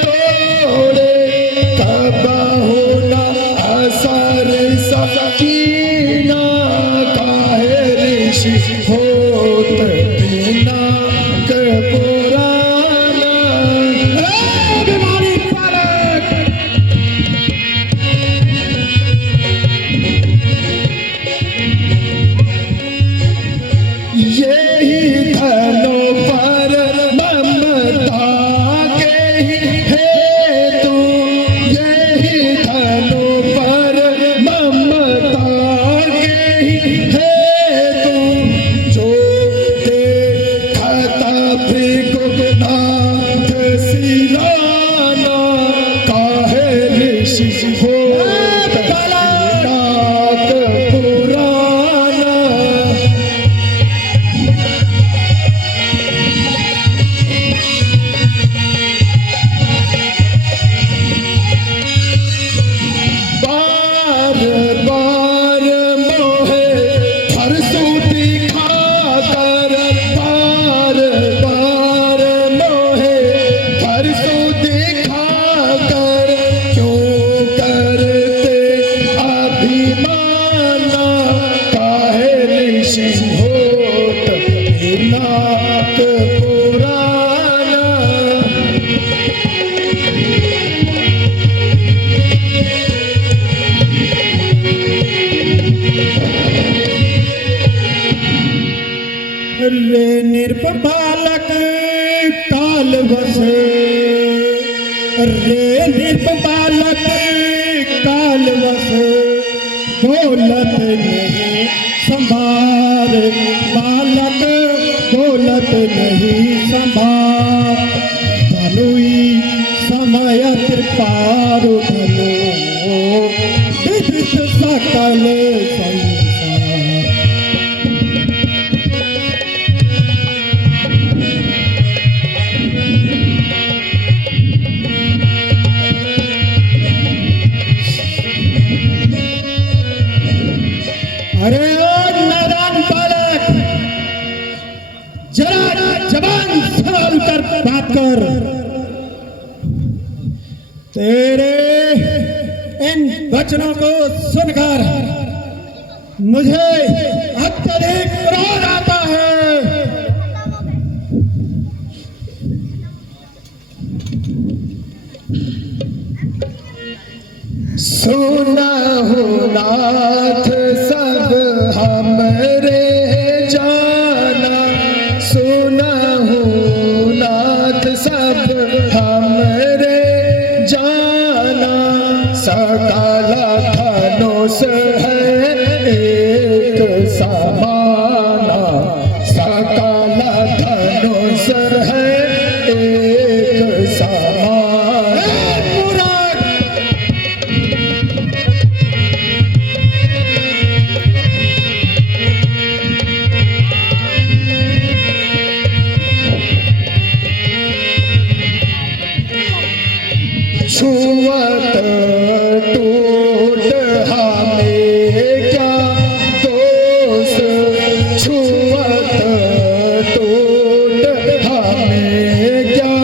तोड़े, कबहु न असर सकीना, काहे ऋषि होत पिनाक पुराना। अभिमानी बालक, यही धनो पर ममता के ही हेतु, यही धनो पर ममता के ही हेतु, जो देखता भृगुनाथ सिराना, बसे रे निप बालक काल बसे बोलत नहीं संभार बालक बोलत नहीं संभार धनुई समय कृपारु धनु विदित सकल संसार। अरे ओ नादान बालक, जरा जबान संभाल कर बात कर। तेरे इन वचनों को सुनकर मुझे अत्यधिक क्रोध आता है। सुना हो नाथ सब हमरे जाना, सुना हो नाथ सब हमरे जाना, सकल धनुष है एक समाना, सकल धनुष है एक समाना। छुअत टूट हमें क्या दोष, छुअत टूट हमें क्या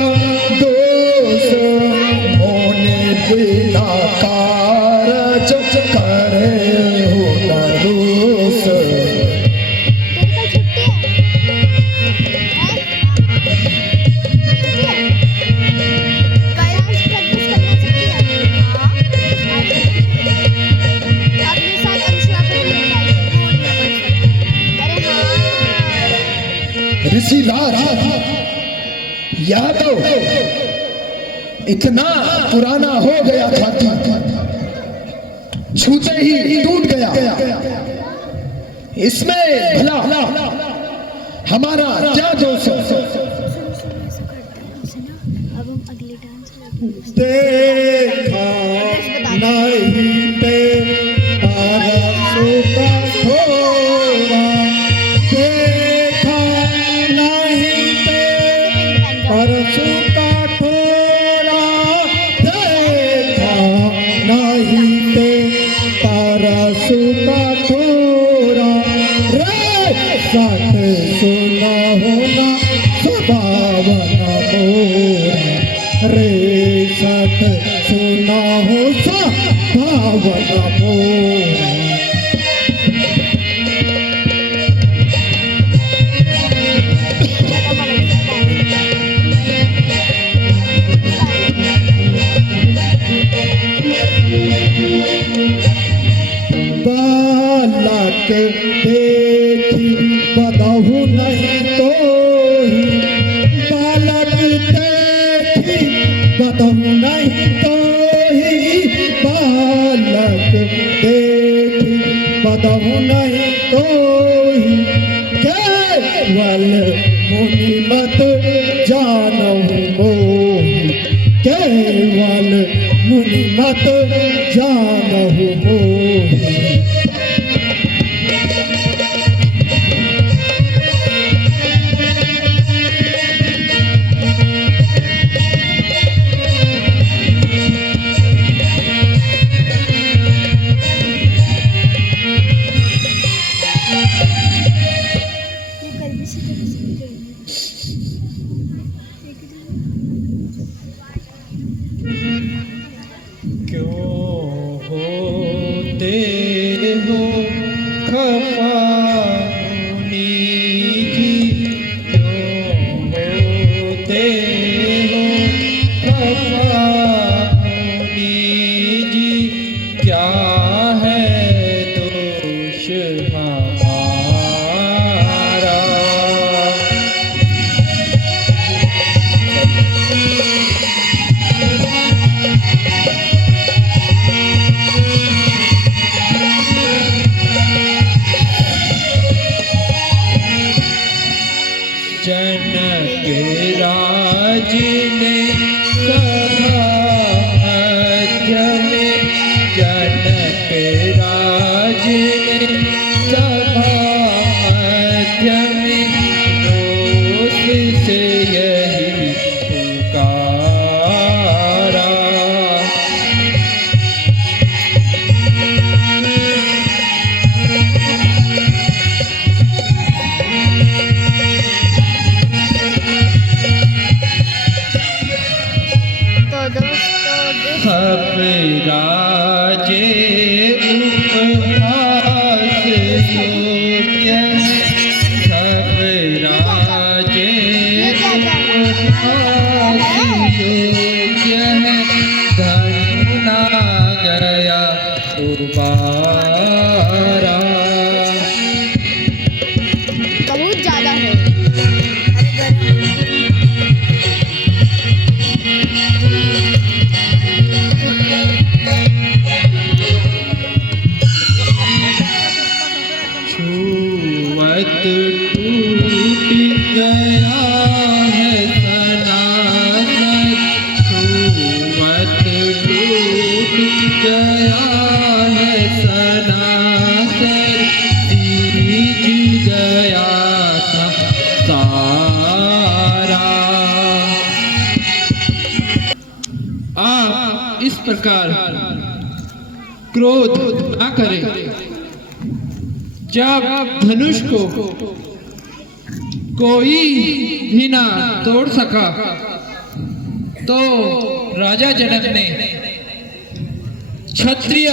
दोष, मोने बिना कारज करे हो न रोष। ऋषिराज यादव इतना पुराना हो गया था कि छूते ही टूट गया। इसमें भला हमारा क्या दोष है? देखा नहीं तेरा सुख थोड़ा, देखा नहीं तेरा सुख थोड़ा, देखा नहीं तेरा सुख थोड़ा, रे सत सुना होना स्वभावन मोरा, रे सत सुना हो स्वभावन मोरा। बालक देखी बदहु नहीं तो ही, बालक देखी बदहु नहीं तो ही, बालक देखी बदहु नहीं तो ही, केवल मुनि मत जानहु मोहि, केवल मुनि मत जानहु मोहि। क्यों होते सब राजे उपहास योग्य सब राजे उपहास योग्य धन ना गया दोबारा। बहुत ज्यादा है। छुअत टूट गया है सनातन छुअत टूट गया है सनातन तीज गया था सारा। आप इस प्रकार क्रोध ना करें। जब धनुष को कोई भी ना तोड़ सका तो राजा जनक ने क्षत्रिय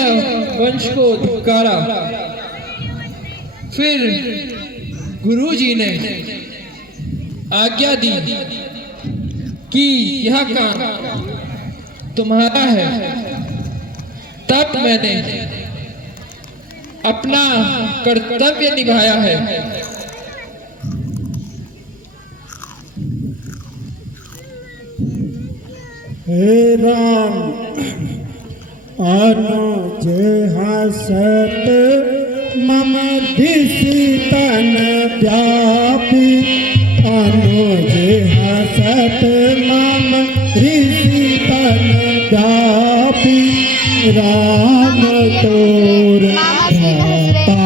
वंश को धिक्कारा। फिर गुरुजी ने आज्ञा दी कि यह काम तुम्हारा है। तब मैंने अपना कर्तव्य निभाया है। हे राम अनुज हसत मम विसितन व्यापी अनुज हसत मम विसितन व्यापी राम तोर भ्राता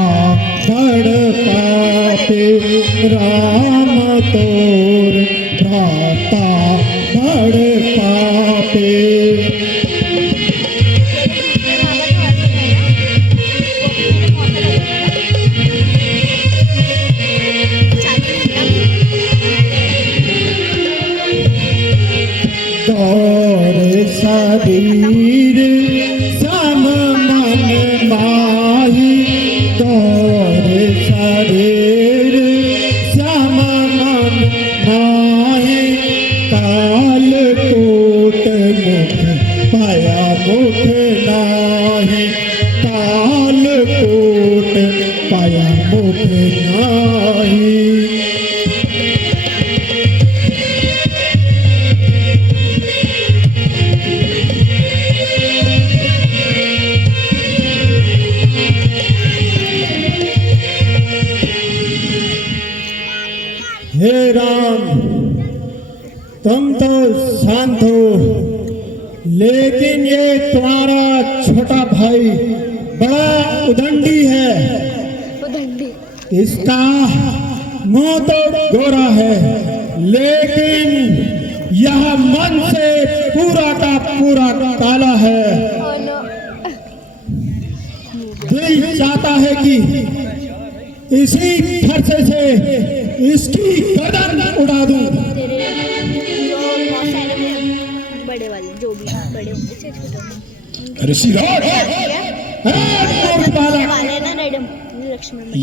बड़ पापी राम तोर भ्राता बड़ पापी। दौर शरीर सम मन माही दौर शरीर सम मन माही काल कोट मुख पाया मुख नाही काल कोट पाया मुख नाही। हे राम तुम तो शांत हो लेकिन ये तुम्हारा छोटा भाई बड़ा उदंडी है। इसका मुंह तो गोरा है लेकिन यह मन से पूरा का पूरा काला है। दिल चाहता है कि इसी फरसे से इसकी गर्दन उड़ा दूं। बड़े वाले जो भी बड़े होंगे से छोटे होंगे। ऋषि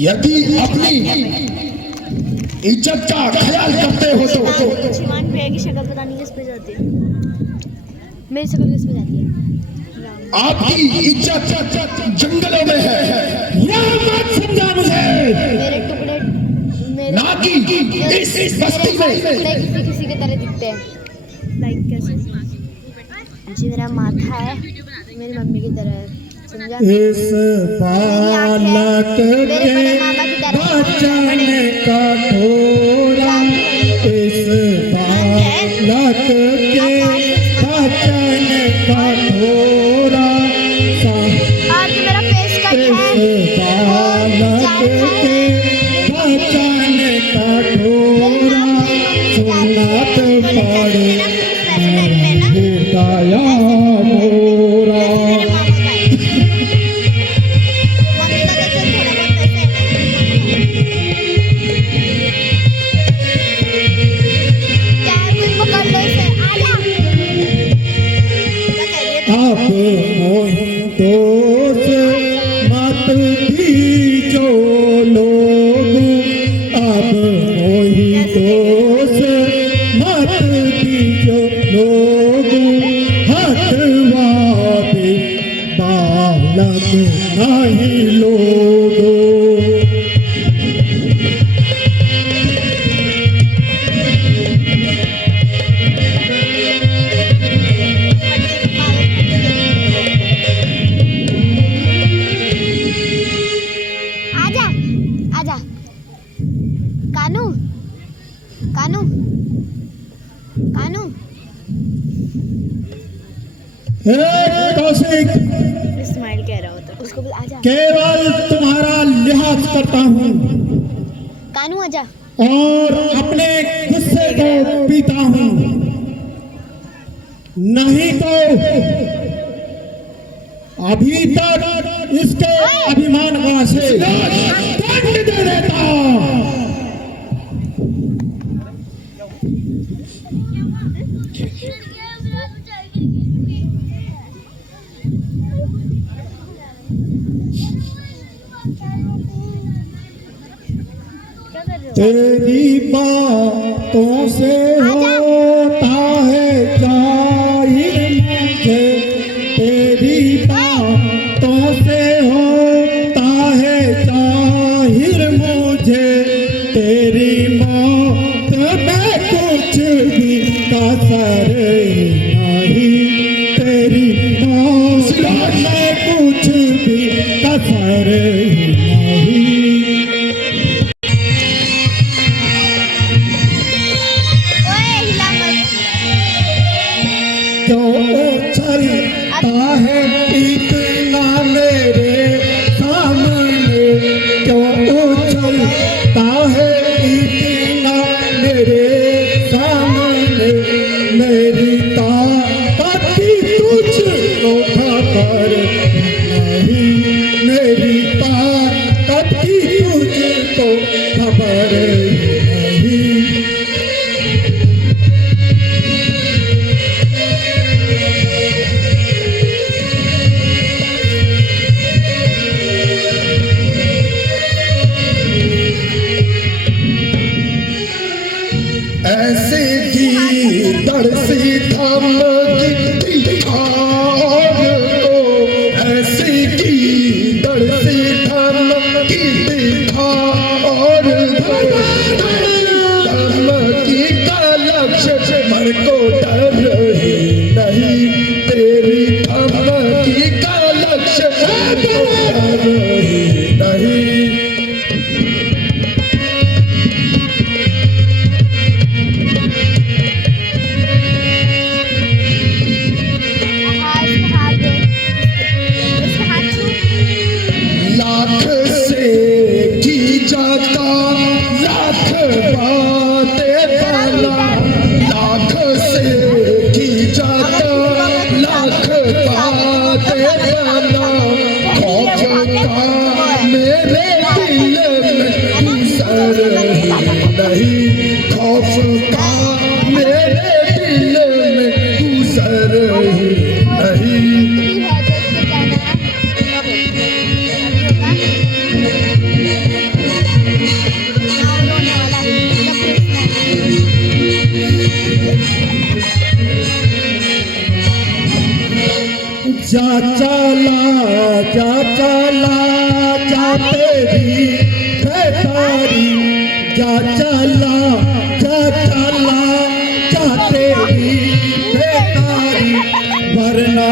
यदि अपनी इज्जत का ख्याल करते हो तो श्रीमान भैया की शक्ल पता नहीं किस पे जाती है। मेरी शक्ल किस पे जाती है? आपकी इज्जत जंगलों में है यह मत समझा मुझे। मेरे टुकड़े ना कि इस बस्ती में किसी के तरह दिखते हैं। लाइक कैसे जी मेरा माथा है मेरी मम्मी की तरह है समझा। इस बालक के बचन का थोड़ा इस बालक के बचन का थोड़ा आज मेरा फेस कट है। बालक के बचन का थोड़ा सुनत पड़े हृदया मोरा। आप मोहितो से मत दीजो लोग, आप मोहितो से मत दीजो लोग, हटवा दे बालक नहीं लोग। आजा आजा कानू कानू कानू हे कौशिक, स्माइल कह रहा होता उसको बोल आजा। केवल तुम्हारा लिहाज करता हूँ कानू आजा। और अपने गुस्से को पीता हूँ, नहीं तो अभी तक इसके अभिमान से दंड दे देता। तेरी बातों से होता है जाहिर मुझे, तेरी बातों से होता है जाहिर मुझे, तेरी मौत में कुछ भी कसर नहीं, तेरी मौत में कुछ भी कसर नहीं। क्यों उछलता है इतना मेरे सामने, क्यों उछलता है इतना मेरे सामने, मेरी ताकत की तुझको खबर नहीं, मेरी ताकत की तुझको खबर नहीं। ऐसे की दरसी थम की आग को, ऐसे की दरसी थम की आग की का लक्ष्य मन को डर नहीं, तेरी थम की का लक्ष्य मन को डर नहीं। लाख से की जाता लाख बातें पाला, लाख से की जाता लाख बातें पाला, खौफ का मेरे दिल में गुजर नहीं, खौफ का मेरे दिल में गुजर नहीं। जा चला जा तेरी बेतारी, जा चला जा तेरी बेतारी, वरना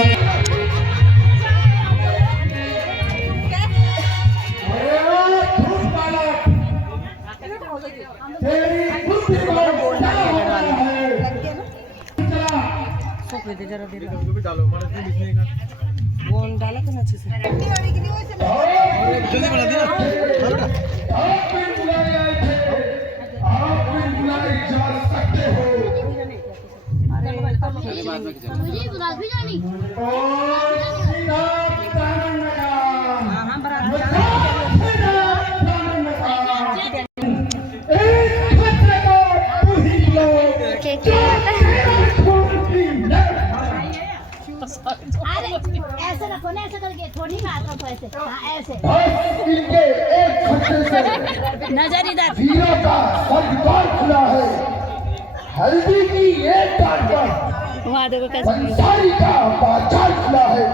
आ ऐसे रखो ना, ऐसे करके थोड़ी ना हाथ रखो ऐसे, हाँ ऐसे। बस इनके एक खट्टे से नजर इधर। हीरो का स्वर्गद्वार खुला है। हल्दी की एक डाल पर वहाँ देखो कैसे। पंसारी का बाजार खुला है।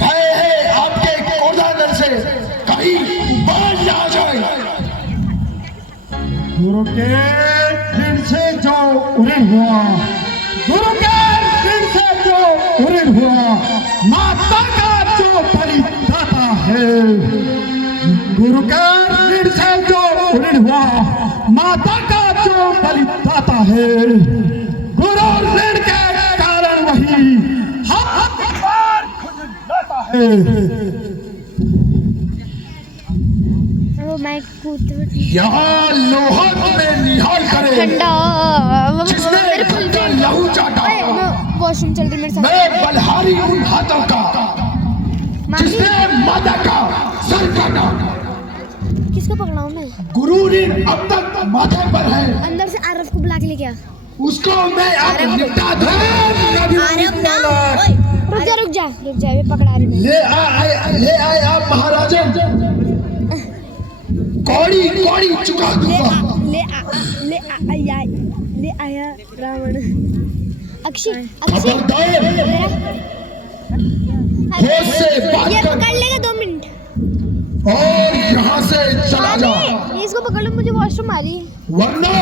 भय है आपके कोडानल से कहीं बाढ़ ना आ जाए। गुरु के दिन से जो उड़न हुआ, गुरु के दिन से जो उड़न हुआ, माता का जो बलिदाता है। गुरु के दिन से जो उड़न हुआ, माता का जो बलिदाता है। गुरु ऋण के कारण वही हम खुजलाता है। वो मैं कूद यहाँ लोहा में निहाल करे, ठंडा जिसने मेरे फुल का लहू चाटा। वॉशरूम चल रही मेरे साथ। मैं बलहारी उन हाथों का जिसने माता का सर काटा। किसको पकड़ाऊं मैं? गुरु ऋण अब तक माथे पर है, अंदर से आरफ को बुला के लेके आ। उसको मैं अब निपटा दूं। आरफ ना, रुक जा रुक जा रुक जा, ये पकड़ा रही मैं। ले आए आप महाराजन, कौड़ी कौड़ी चुका दूंगा। ले आया रावण। अक्षय खबरदार, होश से बात ये कर पकड़ लेगा 2 मिनट। और यहाँ से चला जा, ये इसको पकड़ लो, मुझे वॉशरूम आ रही है। वरना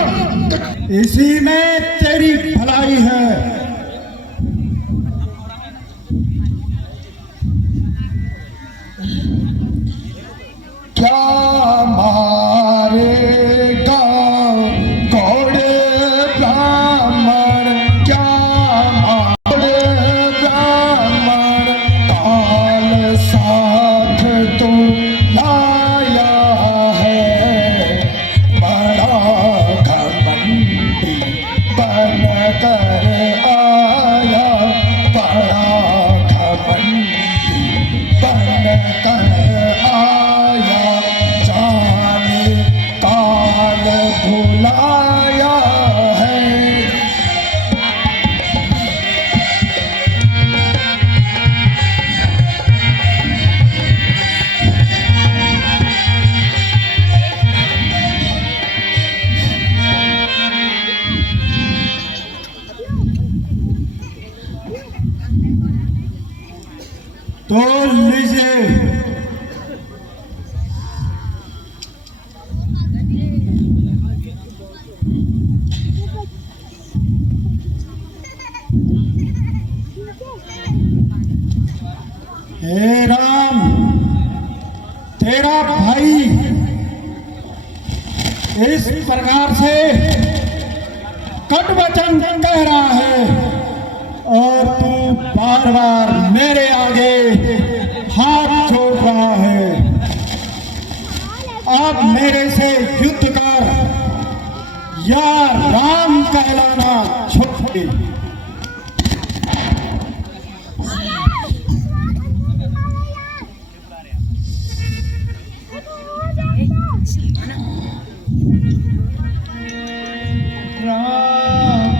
इसी में तेरी भलाई है। क्या मारेगा कौड़े ब्राह्मण, क्या मारे ब्राह्मण, काल साथ तो लाया है। बड़ा घमंडी बन कर आया, बड़ा घमंडी बन कर आया, जाने काल भुलाया है। तो लीजिए, हे राम, तेरा भाई इस प्रकार से कट वचन कह रहा है और तू बार बार मेरे आगे हाथ जोड़ रहा है। अब मेरे से युद्ध कर या राम कहलाना छोड़ दे। राम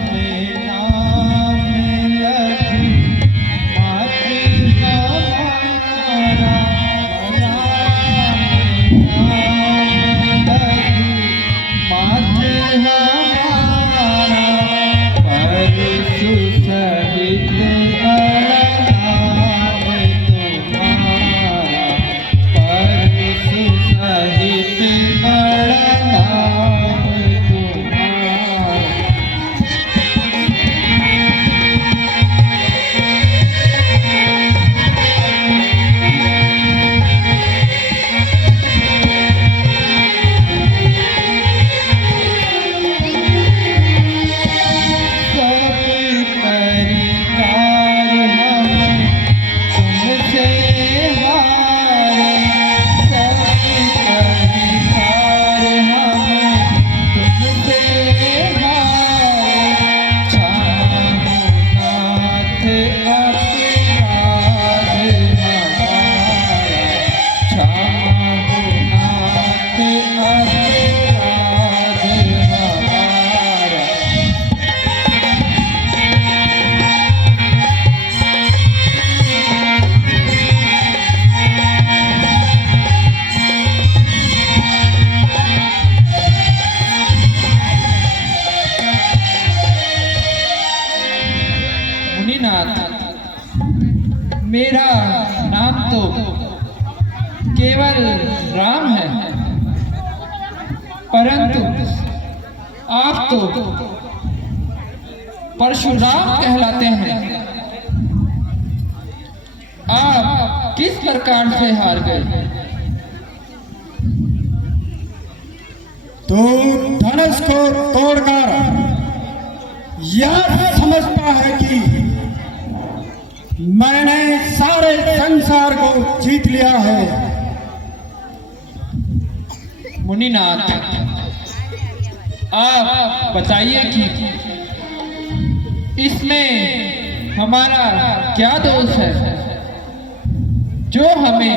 मुनिनाथ, मेरा नाम तो केवल राम है, परंतु आप तो परशुराम कहलाते हैं। आप किस प्रकार से हार गए? तो धनुष को तोड़कर यह समझता है कि मैंने सारे संसार को जीत लिया है। मुनिनाथ, आप बताइए कि इसमें हमारा क्या दोष है जो हमें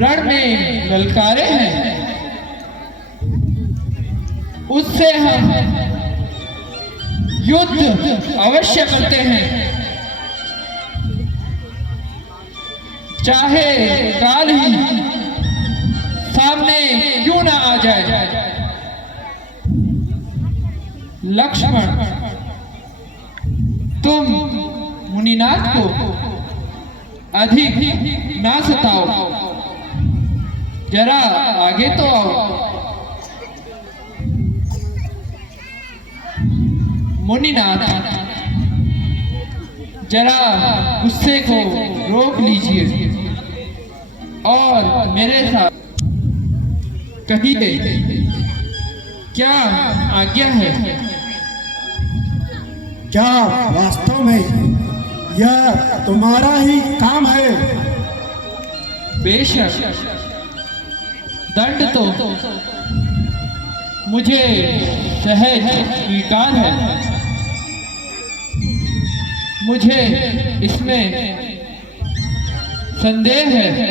रण में ललकारे हैं, उससे हम युद्ध अवश्य करते हैं, चाहे काल ही सामने क्यों ना आ जाए। लक्ष्मण, तुम मुनिनाथ को अधिक ना सताओ, जरा आगे तो आओ। मुनिनाथ, जरा गुस्से को रोक लीजिए और मेरे साथ कहिए क्या आज्ञा है। क्या वास्तव में यह तुम्हारा ही काम है? बेशक, दंड तो मुझे सहज स्वीकार है, मुझे इसमें संदेह है।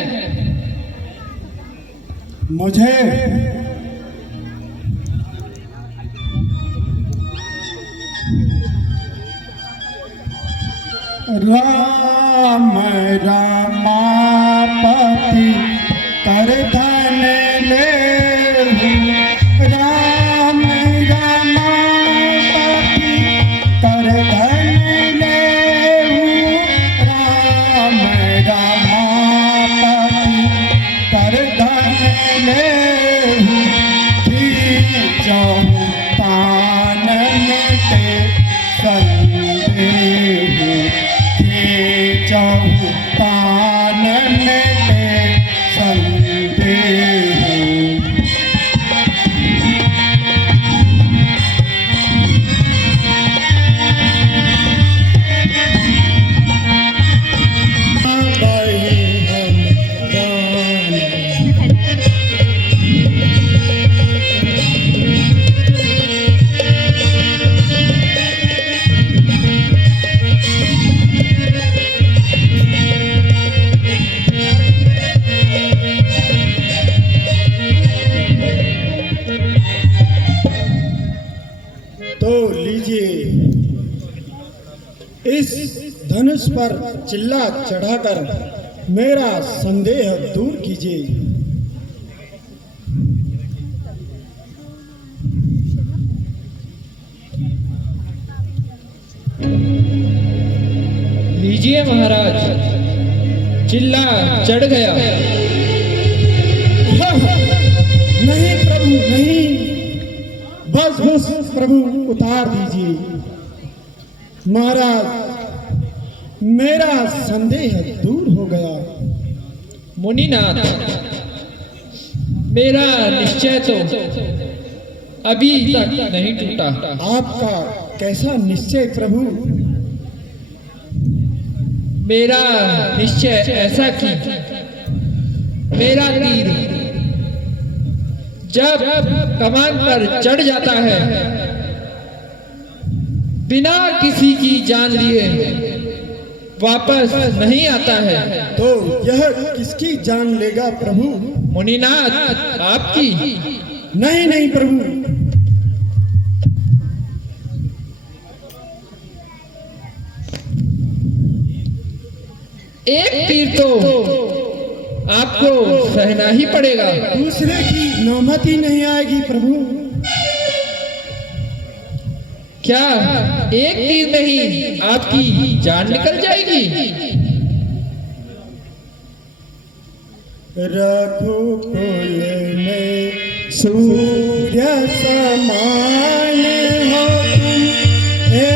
मुझे राम रामापति कर धन ले, राम रामापति कर धन ले, राम रामापति कर धन ले, जाऊं तानन ते संदेह, जाऊं तानन ते संदेह। तो लीजिए, इस धनुष पर चिल्ला चढ़ाकर मेरा संदेह दूर कीजिए। लीजिए महाराज, चिल्ला चढ़ गया। नहीं प्रभु, नहीं, बस बस प्रभु उतार दीजिए। महाराज, मेरा संदेह दूर हो गया। मुनिनाथ, मेरा निश्चय तो अभी तक नहीं टूटा। आपका कैसा निश्चय प्रभु? मेरा निश्चय ऐसा कि मेरा तीर जब कमान पर चढ़ जाता है, बिना किसी की जान लिए वापस नहीं आता है। तो यह किसकी जान लेगा प्रभु? मुनिनाथ, आपकी। नहीं नहीं प्रभु, एक तीर तो आपको सहना ही पड़ेगा। दूसरे की नौबत ही नहीं आएगी प्रभु। क्या एक तीर में ही आपकी जान निकल जाएगी? रघुकुल में सूर्य समान हो तुम, हे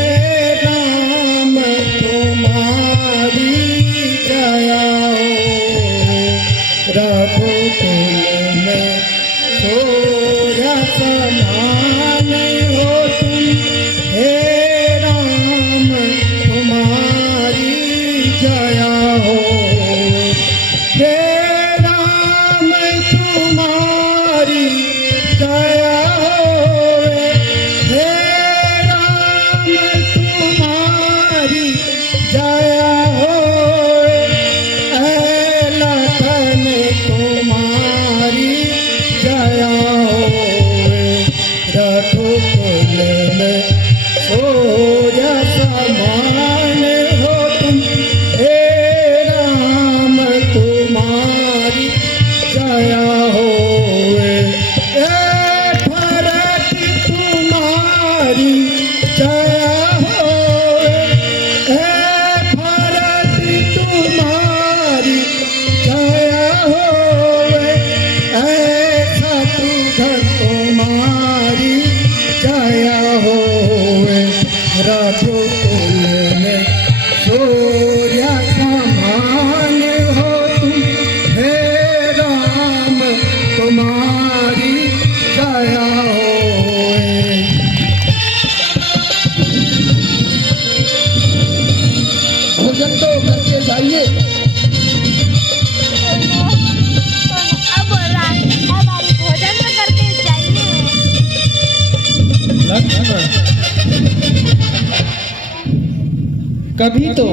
राम तुम्हारी जया हो। रघुकुल में सूर्य समान हो तुम, हे राम तुम्हारी जया हो। हे तुम्हारी दया होवे, हे राम तुम्हारी दया होवे, ऐ लखन तुम्हारी दया होवे। रघुकुल में सूर्य समान हो तुम, हे राम तुम्हारी दया होवे। भरत तुम्हारी दया होवे, भरत तुम्हारी दया होवे, शत्रुघ्न तुम्हारी दया होवे। रघुकुल में सूर्य समान हो तुम, हे राम तुम्हारी दया होवे। भोजन तो करके जाइए। अब बोल रहा है हमारी भोजन तो करके जाइए। कभी तो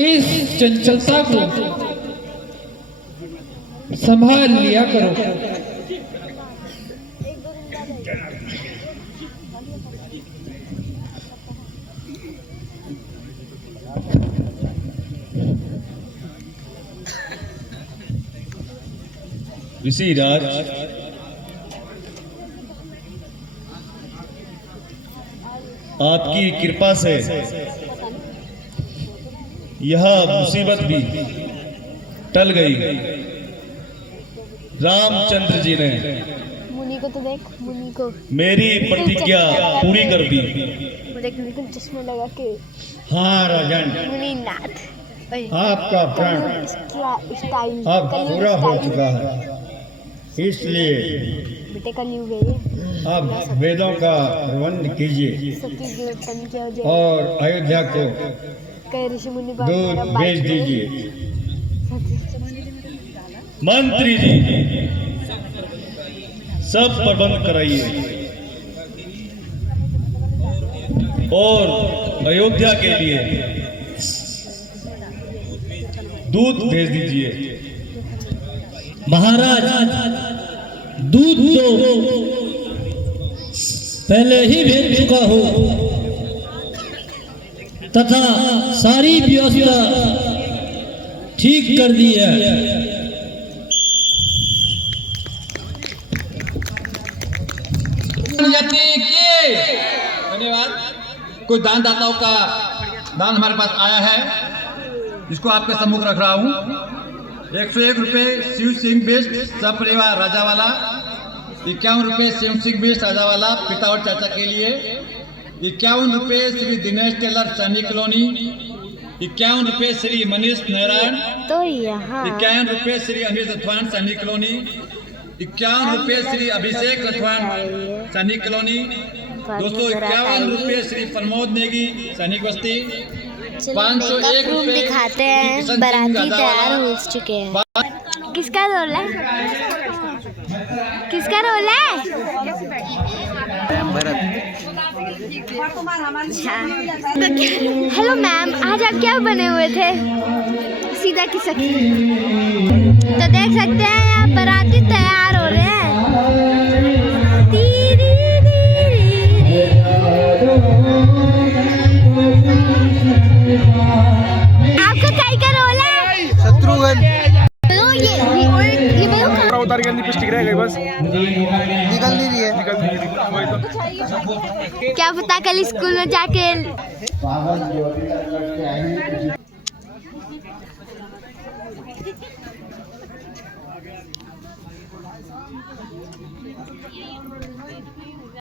इस चंचलता को संभाल लिया करो। ऋषिराज, आपकी कृपा से यह मुसीबत भी टल गई। रामचंद्र जी ने मुनि को तो देख, मुनि को मेरी प्रतिज्ञा पूरी कर दी। देख बिल्कुल चश्मा लगा के। हाँ राजन, मुनिनाथ आपका प्रण स्टाइल अब पूरा हो चुका है, इसलिए बेटे का न्यू गई अब वेदों का प्रबंध कीजिए सबकी कीर्तन किया जाए और अयोध्या को कई ऋषि मुनि दूध भेज दीजिए। मंत्री जी, सब प्रबंध कराइए और अयोध्या के लिए दूध भेज दीजिए। महाराज, दूध तो पहले ही भेज चुका हो तथा सारी व्यवस्था ठीक कर दी है। धन्यवाद। कुछ दानदाताओं का दान हमारे पास आया है, जिसको आपके सम्मुख रख रहा हूँ। 101 रुपये शिव सिंह बिष्ट सपरिवार राजावाला, 51 रुपये शिव सिंह बिष्ट राजावाला पिता और चाचा के लिए, 51 रुपये श्री दिनेश टेलर सैनिक कॉलोनी, 51 रुपये श्री मनीष नारायण, तो यहाँ 51 रुपये श्री अनिल रथवान सैनिक कॉलोनी, 51 रुपये श्री अभिषेक रथवान सैनिक कॉलोनी, 251 रुपये श्री प्रमोद नेगी सैनिक बस्ती, 501 रुपये दिखाते हैं। बाराती तैयार हो चुके हैं। किसका रोल है? किसका रोल है? हेलो मैम, आज आप क्या बने हुए थे? सीधा की सखी। तो देख सकते हैं यहाँ बाराती तैयार हो रहे हैं। आपका काय का रोल है? शत्रुघ्न ये उतार के लिपस्टिक रह गई बस। निकल नहीं रही है। क्या पता कल स्कूल में जाके